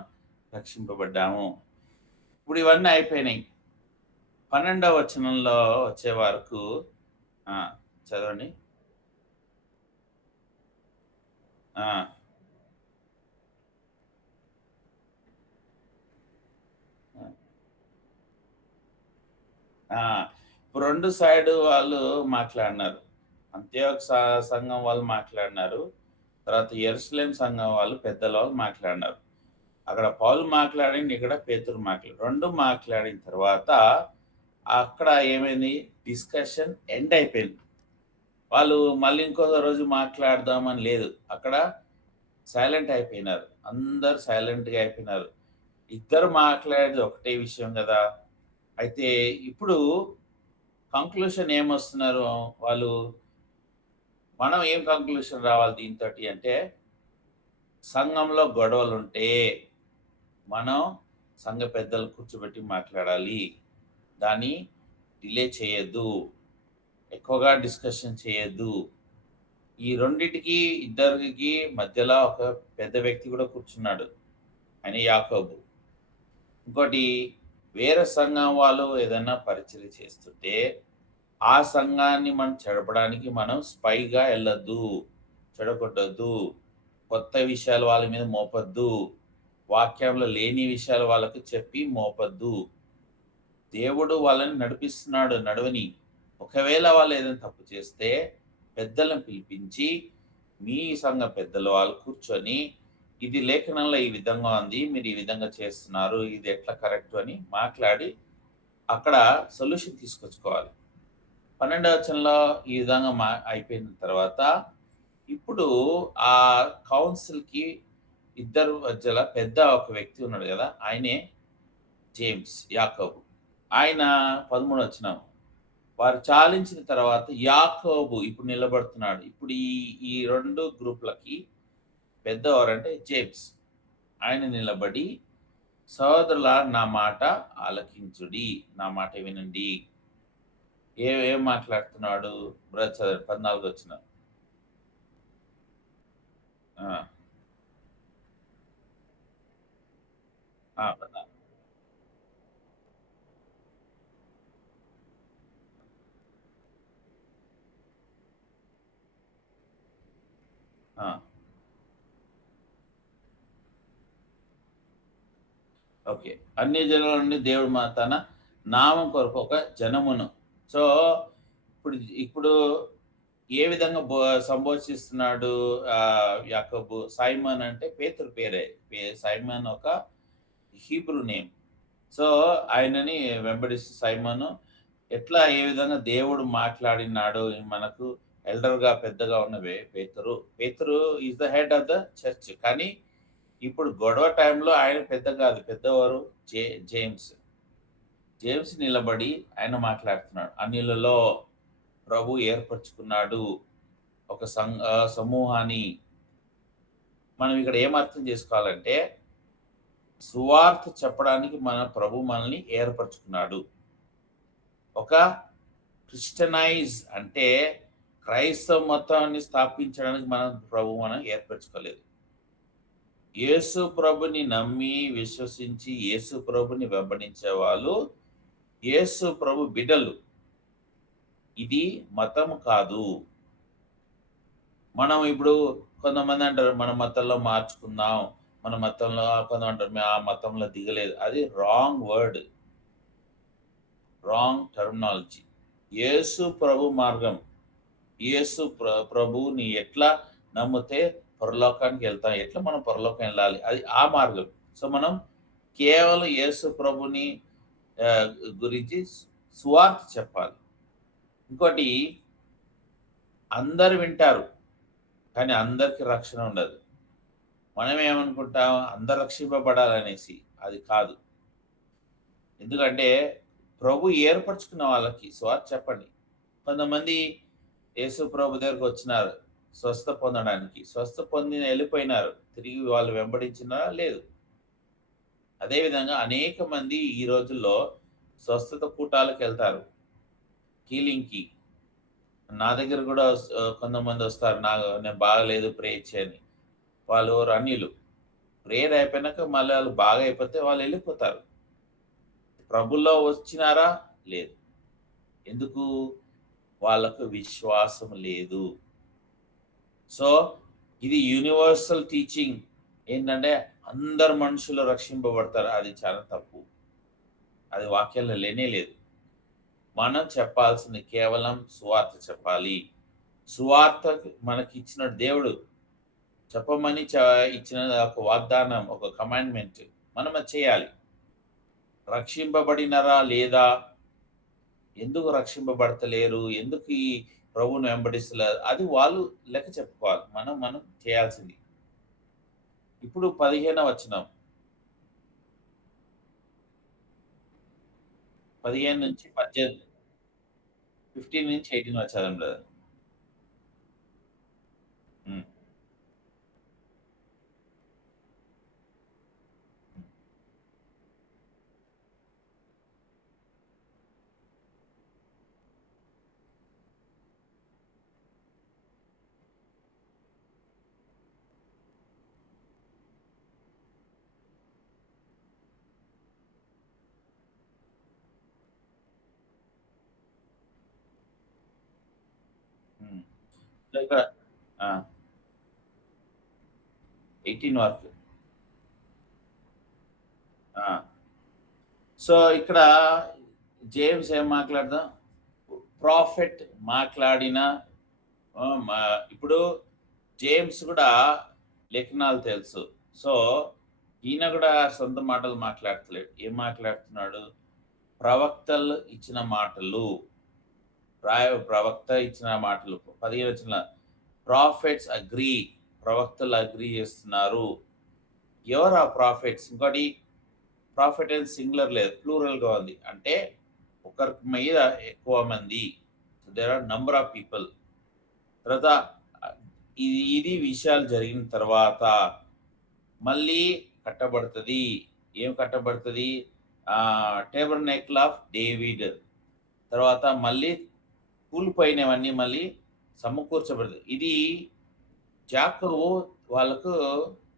రక్షింపబడ్డాము. ఇప్పుడు ఇవన్నీ అయిపోయినాయి. 12వ వచనంలో వచ్చే వరకు చదవండి. ఇప్పుడు 2 సైడ్ వాళ్ళు మాట్లాడినారు. అంత్యోక సంఘం వాళ్ళు మాట్లాడినారు. తర్వాత యెరూషలేము సంఘం వాళ్ళు పెద్దల వాళ్ళు మాట్లాడినారు. అక్కడ పౌలు మాట్లాడింది, ఇక్కడ పేతురు మాట్లాడి 2 మాట్లాడిన తర్వాత అక్కడ ఏమైంది, డిస్కషన్ ఎండ్ అయిపోయింది. వాళ్ళు మళ్ళీ ఇంకో రోజు మాట్లాడదామని లేదు, అక్కడ సైలెంట్ అయిపోయినారు. అందరు సైలెంట్గా అయిపోయినారు. ఇద్దరు మాట్లాడేది ఒకటే విషయం కదా. అయితే ఇప్పుడు కంక్లూషన్ ఏమొస్తున్నారు వాళ్ళు, మనం ఏం కంక్లూషన్ రావాలి దీంతో అంటే, సంఘంలో గొడవలు ఉంటే మనం సంఘ పెద్దలు కూర్చోబెట్టి మాట్లాడాలి. దాన్ని డిలే చేయొద్దు, ఎక్కువగా డిస్కషన్ చేయొద్దు. ఈ రెండిటికి ఇద్దరికి మధ్యలో ఒక పెద్ద వ్యక్తి కూడా కూర్చున్నాడు, ఆయన యాకోబు. ఇంకోటి, వేరే సంఘం వాళ్ళు ఏదైనా పరిచయం చేస్తుంటే ఆ సంఘాన్ని మనం చెడపడానికి మనం స్పైగా వెళ్ళొద్దు, చెడగొట్టద్దు, కొత్త విషయాలు వాళ్ళ మీద మోపద్దు, వాక్యంలో లేని విషయాలు వాళ్ళకు చెప్పి మోపద్దు. దేవుడు వాళ్ళని నడిపిస్తున్నాడు, నడవని. ఒకవేళ వాళ్ళు ఏదైనా తప్పు చేస్తే పెద్దలను పిలిపించి, మీ సంఘ పెద్దలు వాళ్ళు కూర్చొని, ఇది లేఖనంలో ఈ విధంగా ఉంది, మీరు ఈ విధంగా చేస్తున్నారు, ఇది ఎట్లా కరెక్ట్ అని మాట్లాడి అక్కడ సొల్యూషన్ తీసుకొచ్చుకోవాలి. 12వ వచనంలో ఈ విధంగా అయిపోయిన తర్వాత ఇప్పుడు ఆ కౌన్సిల్కి ఇద్దరు మధ్యలో పెద్ద ఒక వ్యక్తి ఉన్నాడు కదా, ఆయనే జేమ్స్, యాకోబు. ఆయన 13 వచనం, వారు చాలించిన తర్వాత యాకోబు ఇప్పుడు నిలబడుతున్నాడు. ఇప్పుడు ఈ 2 గ్రూపులకి పెద్దవారంటే జేమ్స్. ఆయన నిలబడి, సహోదరుల నా మాట ఆలకించుడి, నా మాట వినండి. ఏం మాట్లాడుతున్నాడు బ్రదర్, చదవండి 14 వచ్చిన. ఓకే, అన్ని జనుల నుండి దేవుడు తన నామం కొరకు ఒక జనమును. సో ఇప్పుడు ఇప్పుడు ఏ విధంగా సంబోధిస్తున్నాడు యాకోబు? సైమన్ అంటే పేతురు పేరే. సైమన్ ఒక హీబ్రూ నేమ్. సో ఆయనని వెంబడిస్తూ సైమను ఎట్లా, ఏ విధంగా దేవుడు మాట్లాడినాడు మనకు. ఎల్డర్గా పెద్దగా ఉన్నవే పేతురు is the head of the church. కానీ ఇప్పుడు గొడవ టైంలో ఆయన పెద్ద కాదు, పెద్దవారు జేమ్స్ నిలబడి ఆయన మాట్లాడుతున్నాడు. అన్యులలో ప్రభు ఏర్పరచుకున్నాడు ఒక సమూహాన్ని. మనం ఇక్కడ ఏం అర్థం చేసుకోవాలంటే, సువార్త చెప్పడానికి మన ప్రభు మనల్ని ఏర్పరచుకున్నాడు. ఒక క్రిస్టియనైజ్ అంటే క్రైస్తవ మతాన్ని స్థాపించడానికి మనం ఏర్పరచుకోలేదు. యేసు ప్రభుని నమ్మి విశ్వసించి యేసు ప్రభుని వెంబడించే వాళ్ళు యేసు ప్రభు బిడ్డలు. ఇది మతం కాదు. మనం ఇప్పుడు కొంతమంది అంటారు మన మతంలో మార్చుకుందాం, మన మతంలో, కొంతమంది అంటారు ఆ మతంలో దిగలేదు. అది రాంగ్ వర్డ్, రాంగ్ టర్మినాలజీ. యేసు ప్రభు మార్గం, యేసు ప్రభుని ఎట్లా నమ్మితే పరలోకానికి వెళ్తాం, ఎట్లా మనం పరలోకం వెళ్ళాలి, అది ఆ మార్గం. సో మనం కేవలం యేసు ప్రభుని గురించి సువార్త చెప్పాలి. ఇంకోటి, అందరు వింటారు కానీ అందరికి రక్షణ ఉండదు. మనం ఏమనుకుంటాం, అందరు రక్షింపబడాలనేసి. అది కాదు. ఎందుకంటే ప్రభు ఏర్పరచుకున్న వాళ్ళకి సువార్త చెప్పండి. కొంతమంది యేసు ప్రభు దగ్గరికి వచ్చినారు స్వస్థ పొందడానికి. స్వస్థ పొంది వెళ్ళిపోయినారు. తిరిగి వాళ్ళు వెంబడించినారా? లేదు. అదేవిధంగా అనేక మంది ఈ రోజుల్లో స్వస్థత కూటాలకెళ్తారు. హీలింగ్‌కి. నా దగ్గర కూడా కొంతమందొస్తారు. నేను బాగాలేదు ప్రేయర్ చేయని. వాళ్ళు ఎవరు అన్యులు. ప్రేయర్ అయిపోయినాక మళ్ళీ వాళ్ళు బాగా అయిపోతే వాళ్ళెళ్ళిపోతారు. ప్రభుల్లో వచ్చినారా? లేదు. ఎందుకు? వాళ్ళకు విశ్వాసం లేదు. సో, ఇది యూనివర్సల్ టీచింగ్ ఏంటంటే అందరు మనుషులు రక్షింపబడతారు. అది చాలా తప్పు. అది వాక్యంలో లేనే లేదు. మనం చెప్పాల్సింది కేవలం సువార్త చెప్పాలి. సువార్త మనకిచ్చిన దేవుడు చెప్పమని ఇచ్చిన ఒక వాగ్దానం, ఒక కమాండ్‌మెంట్. మనం అది చేయాలి. రక్షింపబడినరా లేదా? ఎందుకు రక్షింపబడతలేరు? ఎందుకు ఈ ప్రభువుని వెంబడిస్తలేరు? అది వాళ్ళు లెక్క చెప్పుకోవాలి. మనం చేయాల్సింది. ఇప్పుడు 15వ వచనం. 15-18 15-18 చదవండి బ్రదర్. హ్మ్. హ్మ్. ఇక్కడ ఆ! 18 వరకు. ఆ! సో, ఇక్కడ జేమ్స్ ఏం మాట్లాడదాం? ప్రాఫెట్ మాట్లాడిన ఆహ్, మా ఇప్పుడు జేమ్స్ గూడా లేఖనాలు తెలుసు. సో, ఈయన గూడా సొంత మాటలు మాట్లాడతలేడు. ఏం మాట్లాడుతున్నాడు? ప్రవక్తలు ఇచ్చిన మాటలు. ప్రవక్త ఇచ్చిన మాటలు. 15 వచనంలో ప్రాఫెట్స్ అగ్రీ. ప్రవక్తలు అగ్రీ చేస్తున్నారు. ఎవరు ఆ ప్రాఫెట్స్? ఇంకోటి ప్రాఫిట్ అనేది సింగులర్ లేదు. ప్లూరల్‌గా ఉంది. అంటే ఒకరి మీద ఎక్కువ మంది. There are number of people. తర్వాత ఇది విషయాలు జరిగిన తర్వాత మళ్ళీ కట్టబడతది. ఏం కట్టబడతది? టేబర్నెక్ల్ ఆఫ్ డేవిడ్. తర్వాత మళ్ళీ కూలిపోయినవన్నీ మళ్ళీ సమకూర్చబడతది. ఇది యాకోబు వాళ్ళకు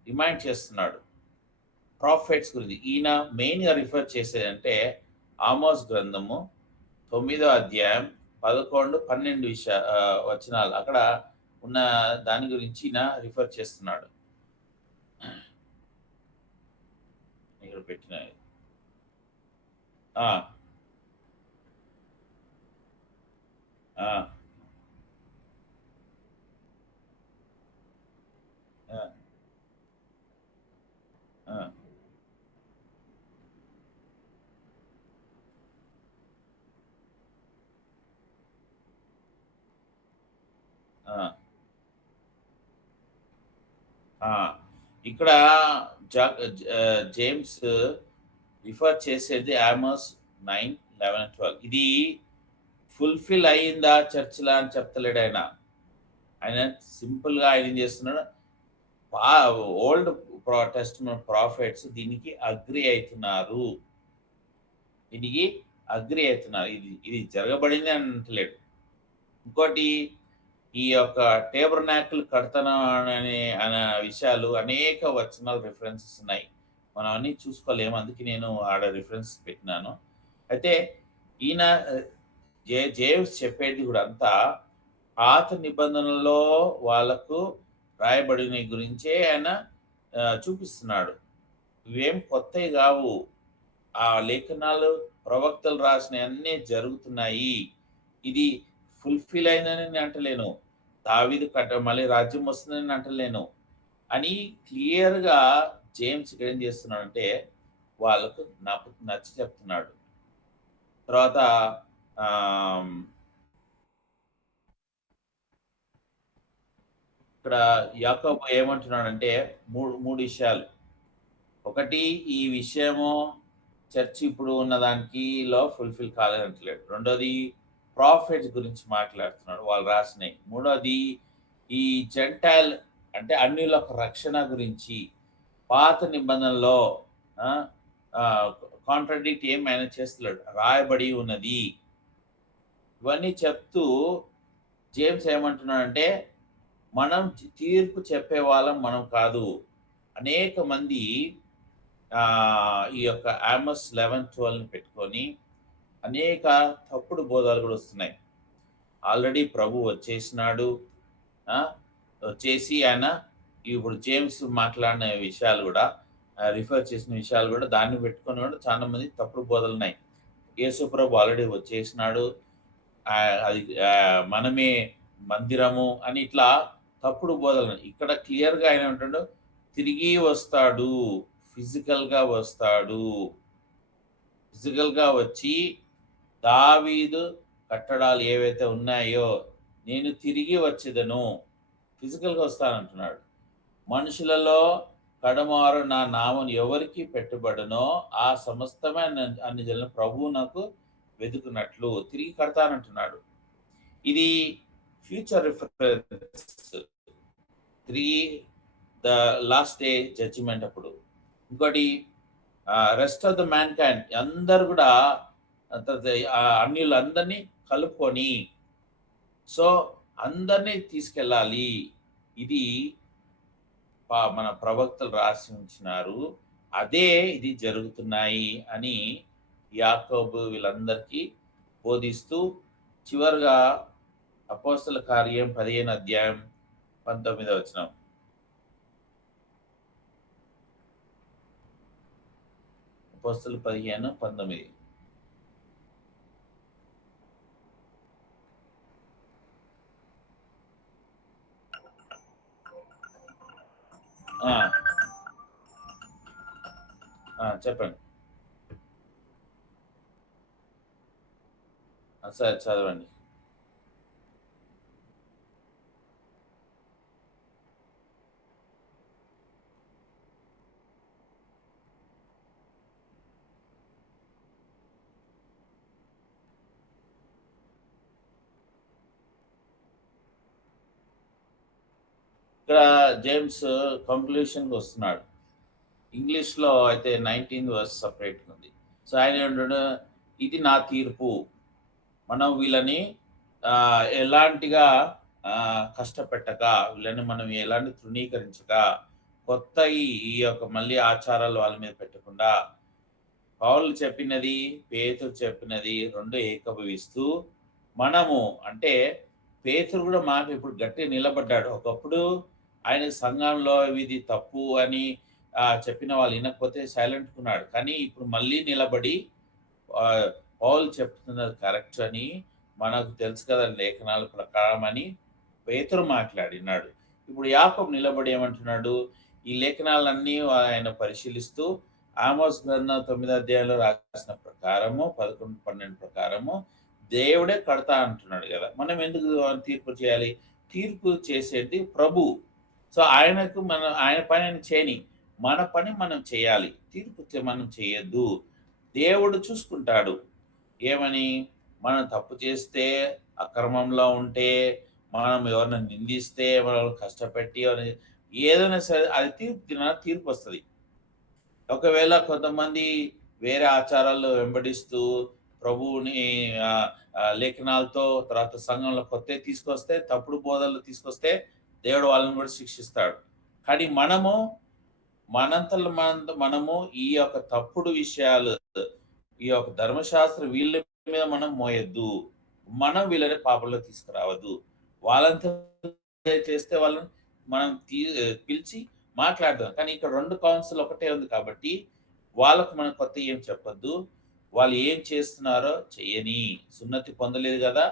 రిమైండ్ చేస్తున్నాడు. ప్రాఫిట్స్ గురించి. ఈయన మెయిన్‌గా రిఫర్ చేసేదంటే ఆమోస్ గ్రంథము 9వ అధ్యాయం 11, 12 వచనాలు. అక్కడ ఉన్న దాని గురించి ఈయన రిఫర్ చేస్తున్నాడు. ఇక్కడ పెట్టిన ఆ! ఆ! ఆ! ఆ! ఆ! ఆ! ఇక్కడ జేమ్స్ రిఫర్ చేసేది ఆమోస్ 9, 11, 12. ఇది ఫుల్‌ఫిల్ అయిందా చర్చ్‌లా అని చెప్తలేడాయన. ఆయన సింపుల్‌గా ఆయన ఏం చేస్తున్నాడు, పా ఓల్డ్ టెస్టమెంట్ ప్రాఫిట్స్ దీనికి అగ్రీ అయితున్నారు. దీనికి అగ్రీ అయితున్నారు. ఇది ఇది జరగబడింది అని అంటలేడు. ఇంకోటి ఈ యొక్క టేబర్నాకిల్ కడతనం అనే విషయాలు అనేక వచనాలు రిఫరెన్సెస్ ఉన్నాయి. మనం అన్నీ చూసుకోలేము. అందుకే నేను ఆడ రిఫరెన్స్ పెట్టినాను. అయితే ఈయన జేమ్స్ చెప్పేది కూడా అంతా పాత నిబంధనలో వాళ్ళకు రాయబడిన గురించే ఆయన చూపిస్తున్నాడు. ఇవేం కొత్తయి గావు. ఆ లేఖనాలు ప్రవక్తలు రాసినయన్నీ జరుగుతున్నాయి. ఇది ఫుల్‌ఫిల్ అయిందని నేను అంటలేను. దావీదు మళ్ళీ రాజ్యం వస్తుందని నేను అంటలేను. అని క్లియర్‌గా జేమ్స్ ఇక్కడ ఏం చేస్తున్నాడంటే వాళ్ళకు నచ్చ చెప్తున్నాడు. తర్వాత ఆహ్, ఇక్కడ యాకోబు ఏమంటున్నాడంటే 3 విషయాలు. ఒకటి ఈ విషయము చర్చ్ ఇప్పుడు ఉన్న దానికిలో ఫుల్‌ఫిల్ కాలేదంటలేడు. రెండోది ప్రాఫిట్స్ గురించి మాట్లాడుతున్నాడు, వాళ్ళు రాసినాయి. మూడోది ఈ జెంటైల్ అంటే అన్యులకు రక్షణ గురించి పాత నిబంధనలో కాంట్రడిక్ట్ ఏం మేనేజ్ చేస్తున్నాడు, రాయబడి ఉన్నది. ఇవన్నీ చెప్తూ జేమ్స్ ఏమంటున్నాడంటే మనం తీర్పు చెప్పే వాళ్ళం మనం కాదు. అనేక మంది ఈ యొక్క ఆమస్ 11:12 పెట్టుకొని అనేక తప్పుడు బోధాలు కూడా వస్తున్నాయి. ఆల్రెడీ ప్రభు వచ్చేసినాడు, వచ్చేసి ఆయన ఇప్పుడు జేమ్స్ మాట్లాడిన విషయాలు కూడా రిఫర్ చేసిన విషయాలు కూడా దాన్ని పెట్టుకొని కూడా చాలా మంది తప్పుడు బోధలు ఉన్నాయి. యేసు ప్రభు ఆల్రెడీ వచ్చేసినాడు, అది మనమే మందిరము అని ఇట్లా తప్పుడు బోధలు. ఇక్కడ క్లియర్గా ఆయన అంటాడు తిరిగి వస్తాడు, ఫిజికల్గా వస్తాడు. ఫిజికల్గా వచ్చి దావీదు కట్టడాలు ఏవైతే ఉన్నాయో నేను తిరిగి వచ్చేదను, ఫిజికల్గా వస్తానంటున్నాడు. మనుషులలో కడమారు నా నామం ఎవరికి పెట్టుబడనో ఆ సమస్తమైన అన్ని జనులను ప్రభువు నాకు వెతుకున్నట్లు తిరిగి కడతానంటున్నాడు. ఇది ఫ్యూచర్ రిఫరెన్స్, తిరిగి ద లాస్ట్ డే జడ్జిమెంట్ అప్పుడు. ఇంకోటి rest of the man kind అందరు కూడా అన్యులందరినీ కలుపుకొని సో అందరినీ తీసుకెళ్ళాలి. ఇది మన ప్రవక్తలు రాసి ఉంచినారు, అదే ఇది జరుగుతున్నాయి అని యాకోబు వీళ్ళందరికీ బోధిస్తూ చివరిగా అపోస్తల కార్యం 15:19 అపోస్తలు 15:19 చెప్పండి. సరే చదవండి. ఇక్కడ జేమ్స్ కంక్లూషన్కి వస్తున్నాడు. ఇంగ్లీష్లో అయితే 19th వర్స్ సపరేట్గా ఉంది. సో ఆయన ఏంటంటే ఇది నా తీర్పు, మనం వీళ్ళని ఎలాంటిగా కష్టపెట్టక, వీళ్ళని మనం ఎలాంటి తృణీకరించక, కొత్త ఈ యొక్క మళ్ళీ ఆచారాలు వాళ్ళ మీద పెట్టకుండా పౌలు చెప్పినది పేతురు చెప్పినది రెండు ఏకభవిస్తూ మనము అంటే పేతురు కూడా మాకు ఇప్పుడు గట్టి నిలబడ్డాడు. ఒకప్పుడు ఆయన సంఘంలో ఇది తప్పు అని చెప్పిన వాళ్ళు వినకపోతే సైలెంట్ ఉన్నాడు. కానీ ఇప్పుడు మళ్ళీ నిలబడి పౌలు చెప్తున్నది కరెక్ట్ అని మనకు తెలుసు కదా లేఖనాల ప్రకారం అని పేతురు మాట్లాడినాడు. ఇప్పుడు యాకోబు నిలబడి ఏమంటున్నాడు, ఈ లేఖనాలన్నీ ఆయన పరిశీలిస్తూ ఆమోస్ గ్రంథం 9వ అధ్యాయంలో రాసిన ప్రకారము 11-12 ప్రకారము దేవుడే కడతా అంటున్నాడు కదా, మనం ఎందుకు తీర్పు చేయాలి? తీర్పు చేసేది ప్రభు. సో ఆయనకు ఆయన పని ఆయన చేయని, మన పని మనం చేయాలి. తీర్పు మనం చేయొద్దు, దేవుడు చూసుకుంటాడు. ఏమని? మనం తప్పు చేస్తే, అక్రమంలో ఉంటే, మనం ఎవరిని నిందిస్తే, మనం కష్టపెట్టి ఏదైనా సరే అది తీర్పు వస్తుంది. ఒకవేళ కొంతమంది వేరే ఆచారాలు వెంబడిస్తూ ప్రభువుని లేఖనాలతో తర్వాత సంఘంలో కొత్త తీసుకొస్తే, తప్పుడు బోధనలు తీసుకొస్తే దేవుడు వాళ్ళని కూడా శిక్షిస్తాడు. కానీ మనము ఈ యొక్క తప్పుడు విషయాలు, ఈ యొక్క ధర్మశాస్త్ర వీళ్ళ మీద మనం మోయొద్దు, మనం వీళ్ళని పాపంలో తీసుకురావద్దు. వాళ్ళంతా చేస్తే వాళ్ళని మనం పిలిచి మాట్లాడదాం. కానీ ఇక్కడ 2 కౌన్సిల్ ఒకటే ఉంది కాబట్టి వాళ్ళకు మనం కొత్త ఏం చెప్పొద్దు. వాళ్ళు ఏం చేస్తున్నారో చెయ్యని, సున్నతి పొందలేదు కదా,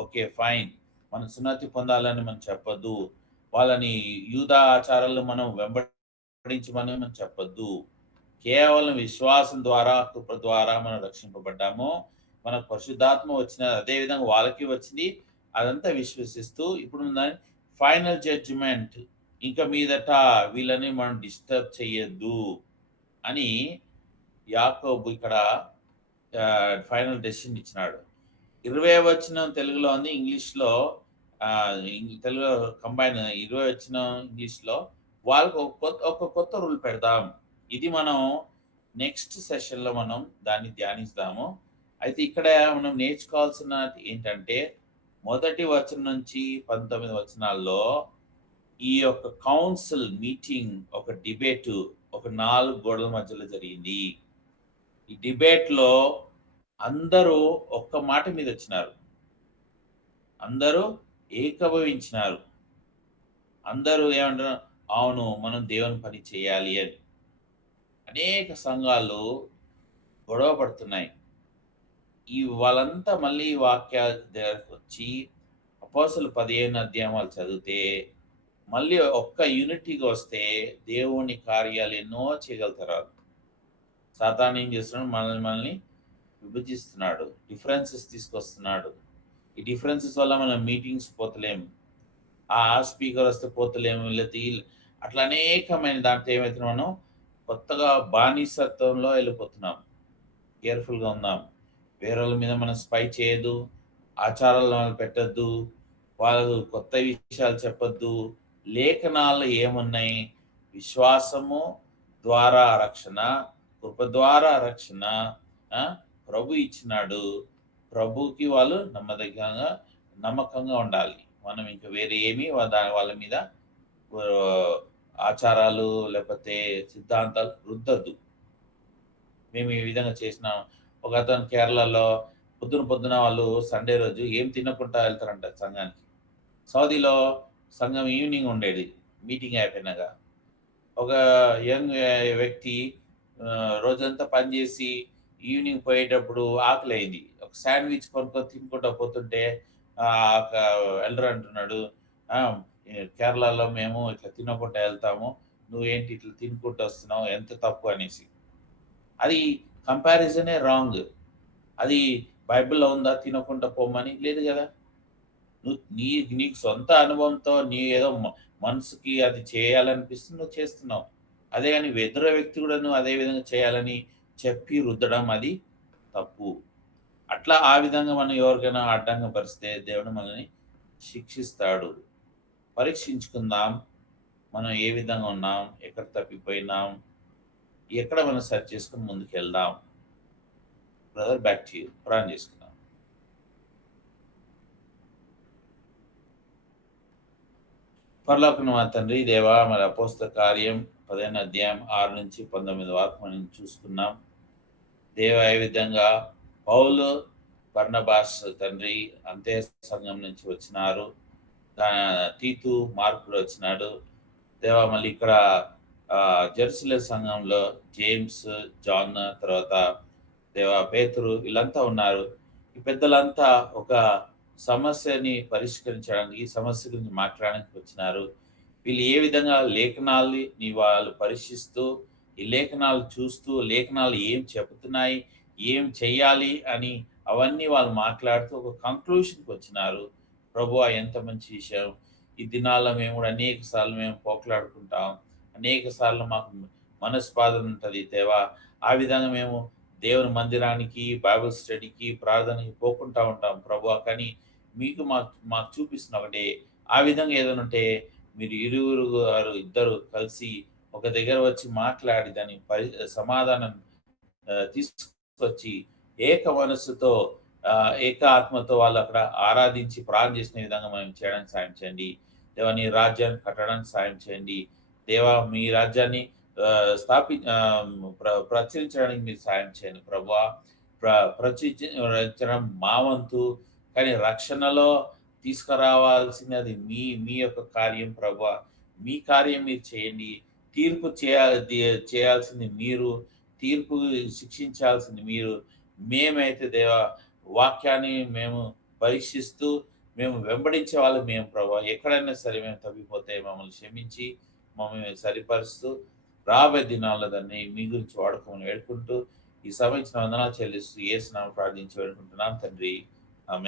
ఓకే ఫైన్, మనం సున్నతి పొందాలని మనం చెప్పొద్దు. వాళ్ళని యూదా ఆచారాలు మనం వెంబడించమని మనం చెప్పొద్దు. కేవలం విశ్వాసం ద్వారా, కృప ద్వారా మనం రక్షింపబడ్డాము. మనకు పరిశుద్ధాత్మ వచ్చిన అదే విధంగా వాళ్ళకి వచ్చింది. అదంతా విశ్వసిస్తూ ఇప్పుడు ఫైనల్ జడ్జిమెంట్, ఇంకా మీదట వీళ్ళని మనం డిస్టర్బ్ చేయొద్దు అని యాకోబు ఇక్కడ ఫైనల్ డెసిషన్ ఇచ్చినాడు. 20వ వచనం తెలుగులో ఉంది. ఇంగ్లీష్‌లో తెలుగులో కంబైన్ 20వ వచనం ఇంగ్లీష్‌లో వాళ్ళకి ఒక కొత్త రూల్ పెడదాం. ఇది మనం నెక్స్ట్ సెషన్‌లో మనం దాన్ని ధ్యానిస్తాము. అయితే ఇక్కడ మనం నేర్చుకోవాల్సినది ఏంటంటే, మొదటి వచనం నుంచి 19 వచనాల్లో ఈ యొక్క కౌన్సిల్ మీటింగ్, ఒక డిబేటు, ఒక 4 గోడల మధ్యలో జరిగింది. ఈ డిబేట్‌లో అందరూ ఒక్క మాట మీదొచ్చినారు. అందరూ ఏకీభవించినారు. అందరూ ఏమంటున్నారు? అవును. మనం దేవుని పని చేయాలి అని. అనేక సంఘాలు గొడవ పడుతున్నాయి. వాళ్ళంతా మళ్ళీ వాక్యాల దగ్గరకొచ్చి అపోస్తలుల 15 అధ్యాయం వాళ్ళు చదివితే, మళ్ళీ ఒక్క యూనిటీగా వస్తే దేవుని కార్యాలు ఎన్నో చేయగలుగుతారు ఆళ్ళు. సాతాను ఏం చేస్తున్నాడు? మనల్ని విభజిస్తున్నాడు. డిఫరెన్సెస్ తీసుకొస్తున్నాడు. ఈ డిఫరెన్సెస్ వల్ల మనం మీటింగ్స్ పోతలేము. ఆ స్పీకర్ వస్తే పోతలేము. లేతే అట్లా అనేకమైన దాంట్లో ఏమైతున్నాం మనం కొత్తగా బానిసత్వంలో వెళ్ళిపోతున్నాం. కేర్‌ఫుల్‌గా ఉందాం. వేరోళ్ళ మీద మనం స్పై చేయొద్దు. ఆచారాలు మనం పెట్టొద్దు. వాళ్ళు కొత్త విషయాలు చెప్పొద్దు. లేఖనాల్లో ఏమున్నాయి? విశ్వాసము ద్వారా రక్షణ, కృప ద్వారా రక్షణ. ఆ! ప్రభు ఇచ్చినాడు. ప్రభువుకి వాళ్ళు నమ్మకంగా ఉండాలి. మనం ఇంక వేరే ఏమి వాళ్ళ మీద ఆచారాలు లేకపోతే సిద్ధాంతాలు రుద్దొద్దు. మేము ఈ విధంగా చేసినాం. ఒకతను కేరళలో పొద్దున వాళ్ళు సండే రోజు ఏం తినకుండా వెళ్తారంట సంఘానికి. సౌదీలో సంఘం ఈవినింగ్ ఉండేది మీటింగ్ అయిపోయినాక. ఒక యంగ్ వ్యక్తి రోజంతా పనిచేసి ఈవినింగ్ పోయేటప్పుడు ఆకలయింది. ఒక శాండ్‌విచ్ కొనుక్కొని తినుకుంటా పోతుంటే ఒక ఎల్డర్ అంటున్నాడు, కేరళలో మేము ఇట్లా తినకుండా వెళ్తాము. నువ్వేంటి ఇట్లా తినుకుంటూ వస్తున్నావు? ఎంత తప్పు అనేసి. అది కంపారిజనే రాంగ్. అది బైబిల్‌లో ఉందా తినకుండా పొమ్మని? లేదు గదా! నీకు సొంత అనుభవంతో నీ ఏదో మనసుకి అది చేయాలనిపిస్తుంది నువ్వు చేస్తున్నావు. అదే గాని ఎదుర వ్యక్తి కూడా నువ్వు అదే విధంగా చేయాలని చెప్పి రుద్దడం అది తప్పు. అట్లా ఆ విధంగా మనం ఎవరికైనా అడ్డంగా పరిస్తే దేవుడు మనల్ని శిక్షిస్తాడు. పరీక్షించుకుందాం. మనం ఏ విధంగా ఉన్నాం? ఎక్కడ తప్పిపోయినాం? ఎక్కడ మనం సరి చేసుకొని ముందుకెళ్దాం. Brother back to you. ప్రార్థన చేసుకుందాం. పరలోకమున్న మా తండ్రి, దేవా, మరి అపోస్తల కార్యం 15 అధ్యాయం 6-19 వరకు మనం చూసుకున్నాం. దేవా, ఏ విధంగా పౌలు, బర్నబాస్ తండ్రి అంతే సంఘం నుంచి వచ్చినారు. తీతు, మార్కుడు వచ్చినాడు. దేవా, మళ్ళీ ఇక్కడ జెరూసలేం సంఘంలో జేమ్స్, జాన్, తర్వాత దేవా పేతురు వీళ్ళంతా ఉన్నారు. ఈ పెద్దలంతా ఒక సమస్యని పరిష్కరించడానికి, ఈ సమస్య గురించి మాట్లాడడానికి వచ్చినారు. వీళ్ళు ఏ విధంగా లేఖనాల్ని వాళ్ళు పరీక్షిస్తూ, ఈ లేఖనాలు చూస్తూ, లేఖనాలు ఏం చెబుతున్నాయి, ఏం చెయ్యాలి అని అవన్నీ వాళ్ళు మాట్లాడుతూ ఒక కంక్లూషన్‌కి వచ్చినారు. ప్రభువా, ఎంత మంచి విషయం. ఈ దినాల్లో మేము కూడా అనేక సార్లు మేము పోట్లాడుకుంటాం. అనేక సార్లు మాకు మనస్పాదన ఉంటది దేవా. ఆ విధంగా మేము దేవుని మందిరానికి, బైబిల్ స్టడీకి, ప్రార్థనకి పోకుంటా ఉంటాం ప్రభువా. కానీ మీకు మాకు చూపిస్తున్న ఒకటే, ఆ విధంగా ఏదైనా ఉంటే మీరు ఇద్దరు కలిసి ఒక దగ్గర వచ్చి మాట్లాడి దాని సమాధానం తీసుకొచ్చి ఏక మనస్సుతో ఏక ఆత్మతో వాళ్ళు అక్కడ ఆరాధించి ప్రార్థన చేసిన విధంగా మనం చేయడానికి సాయం చేయండి. దేవా, నీ రాజ్యాన్ని కట్టడానికి సాయం చేయండి. దేవా, మీ రాజ్యాన్ని ప్రచురించడానికి మీరు సాయం చేయండి ప్రభువా. ప్రచురించడం మా వంతు, కానీ రక్షణలో తీసుకురావాల్సినది మీ యొక్క కార్యం ప్రభువా. మీ కార్యం మీరు చేయండి. తీర్పు చేయాల్సింది మీరు. తీర్పు శిక్షించాల్సింది మీరు. మేమైతే దేవా, వాక్యాన్ని మేము పరీక్షిస్తూ మేము వెంబడించే వాళ్ళు మేము ప్రభువా. ఎక్కడైనా సరే మేము తప్పిపోతే మమ్మల్ని క్షమించి మమ్మల్ని సరిపరుస్తూ రాబోయే దినాల్లో దాన్ని మీ గురించి వాడుకోమని వేడుకుంటూ ఈ సమయం ఇచ్చిన వందనాలు చెల్లిస్తూ యేసు నామమున ప్రార్థించి వేడుకుంటున్నాం తండ్రి. ఆమేన్.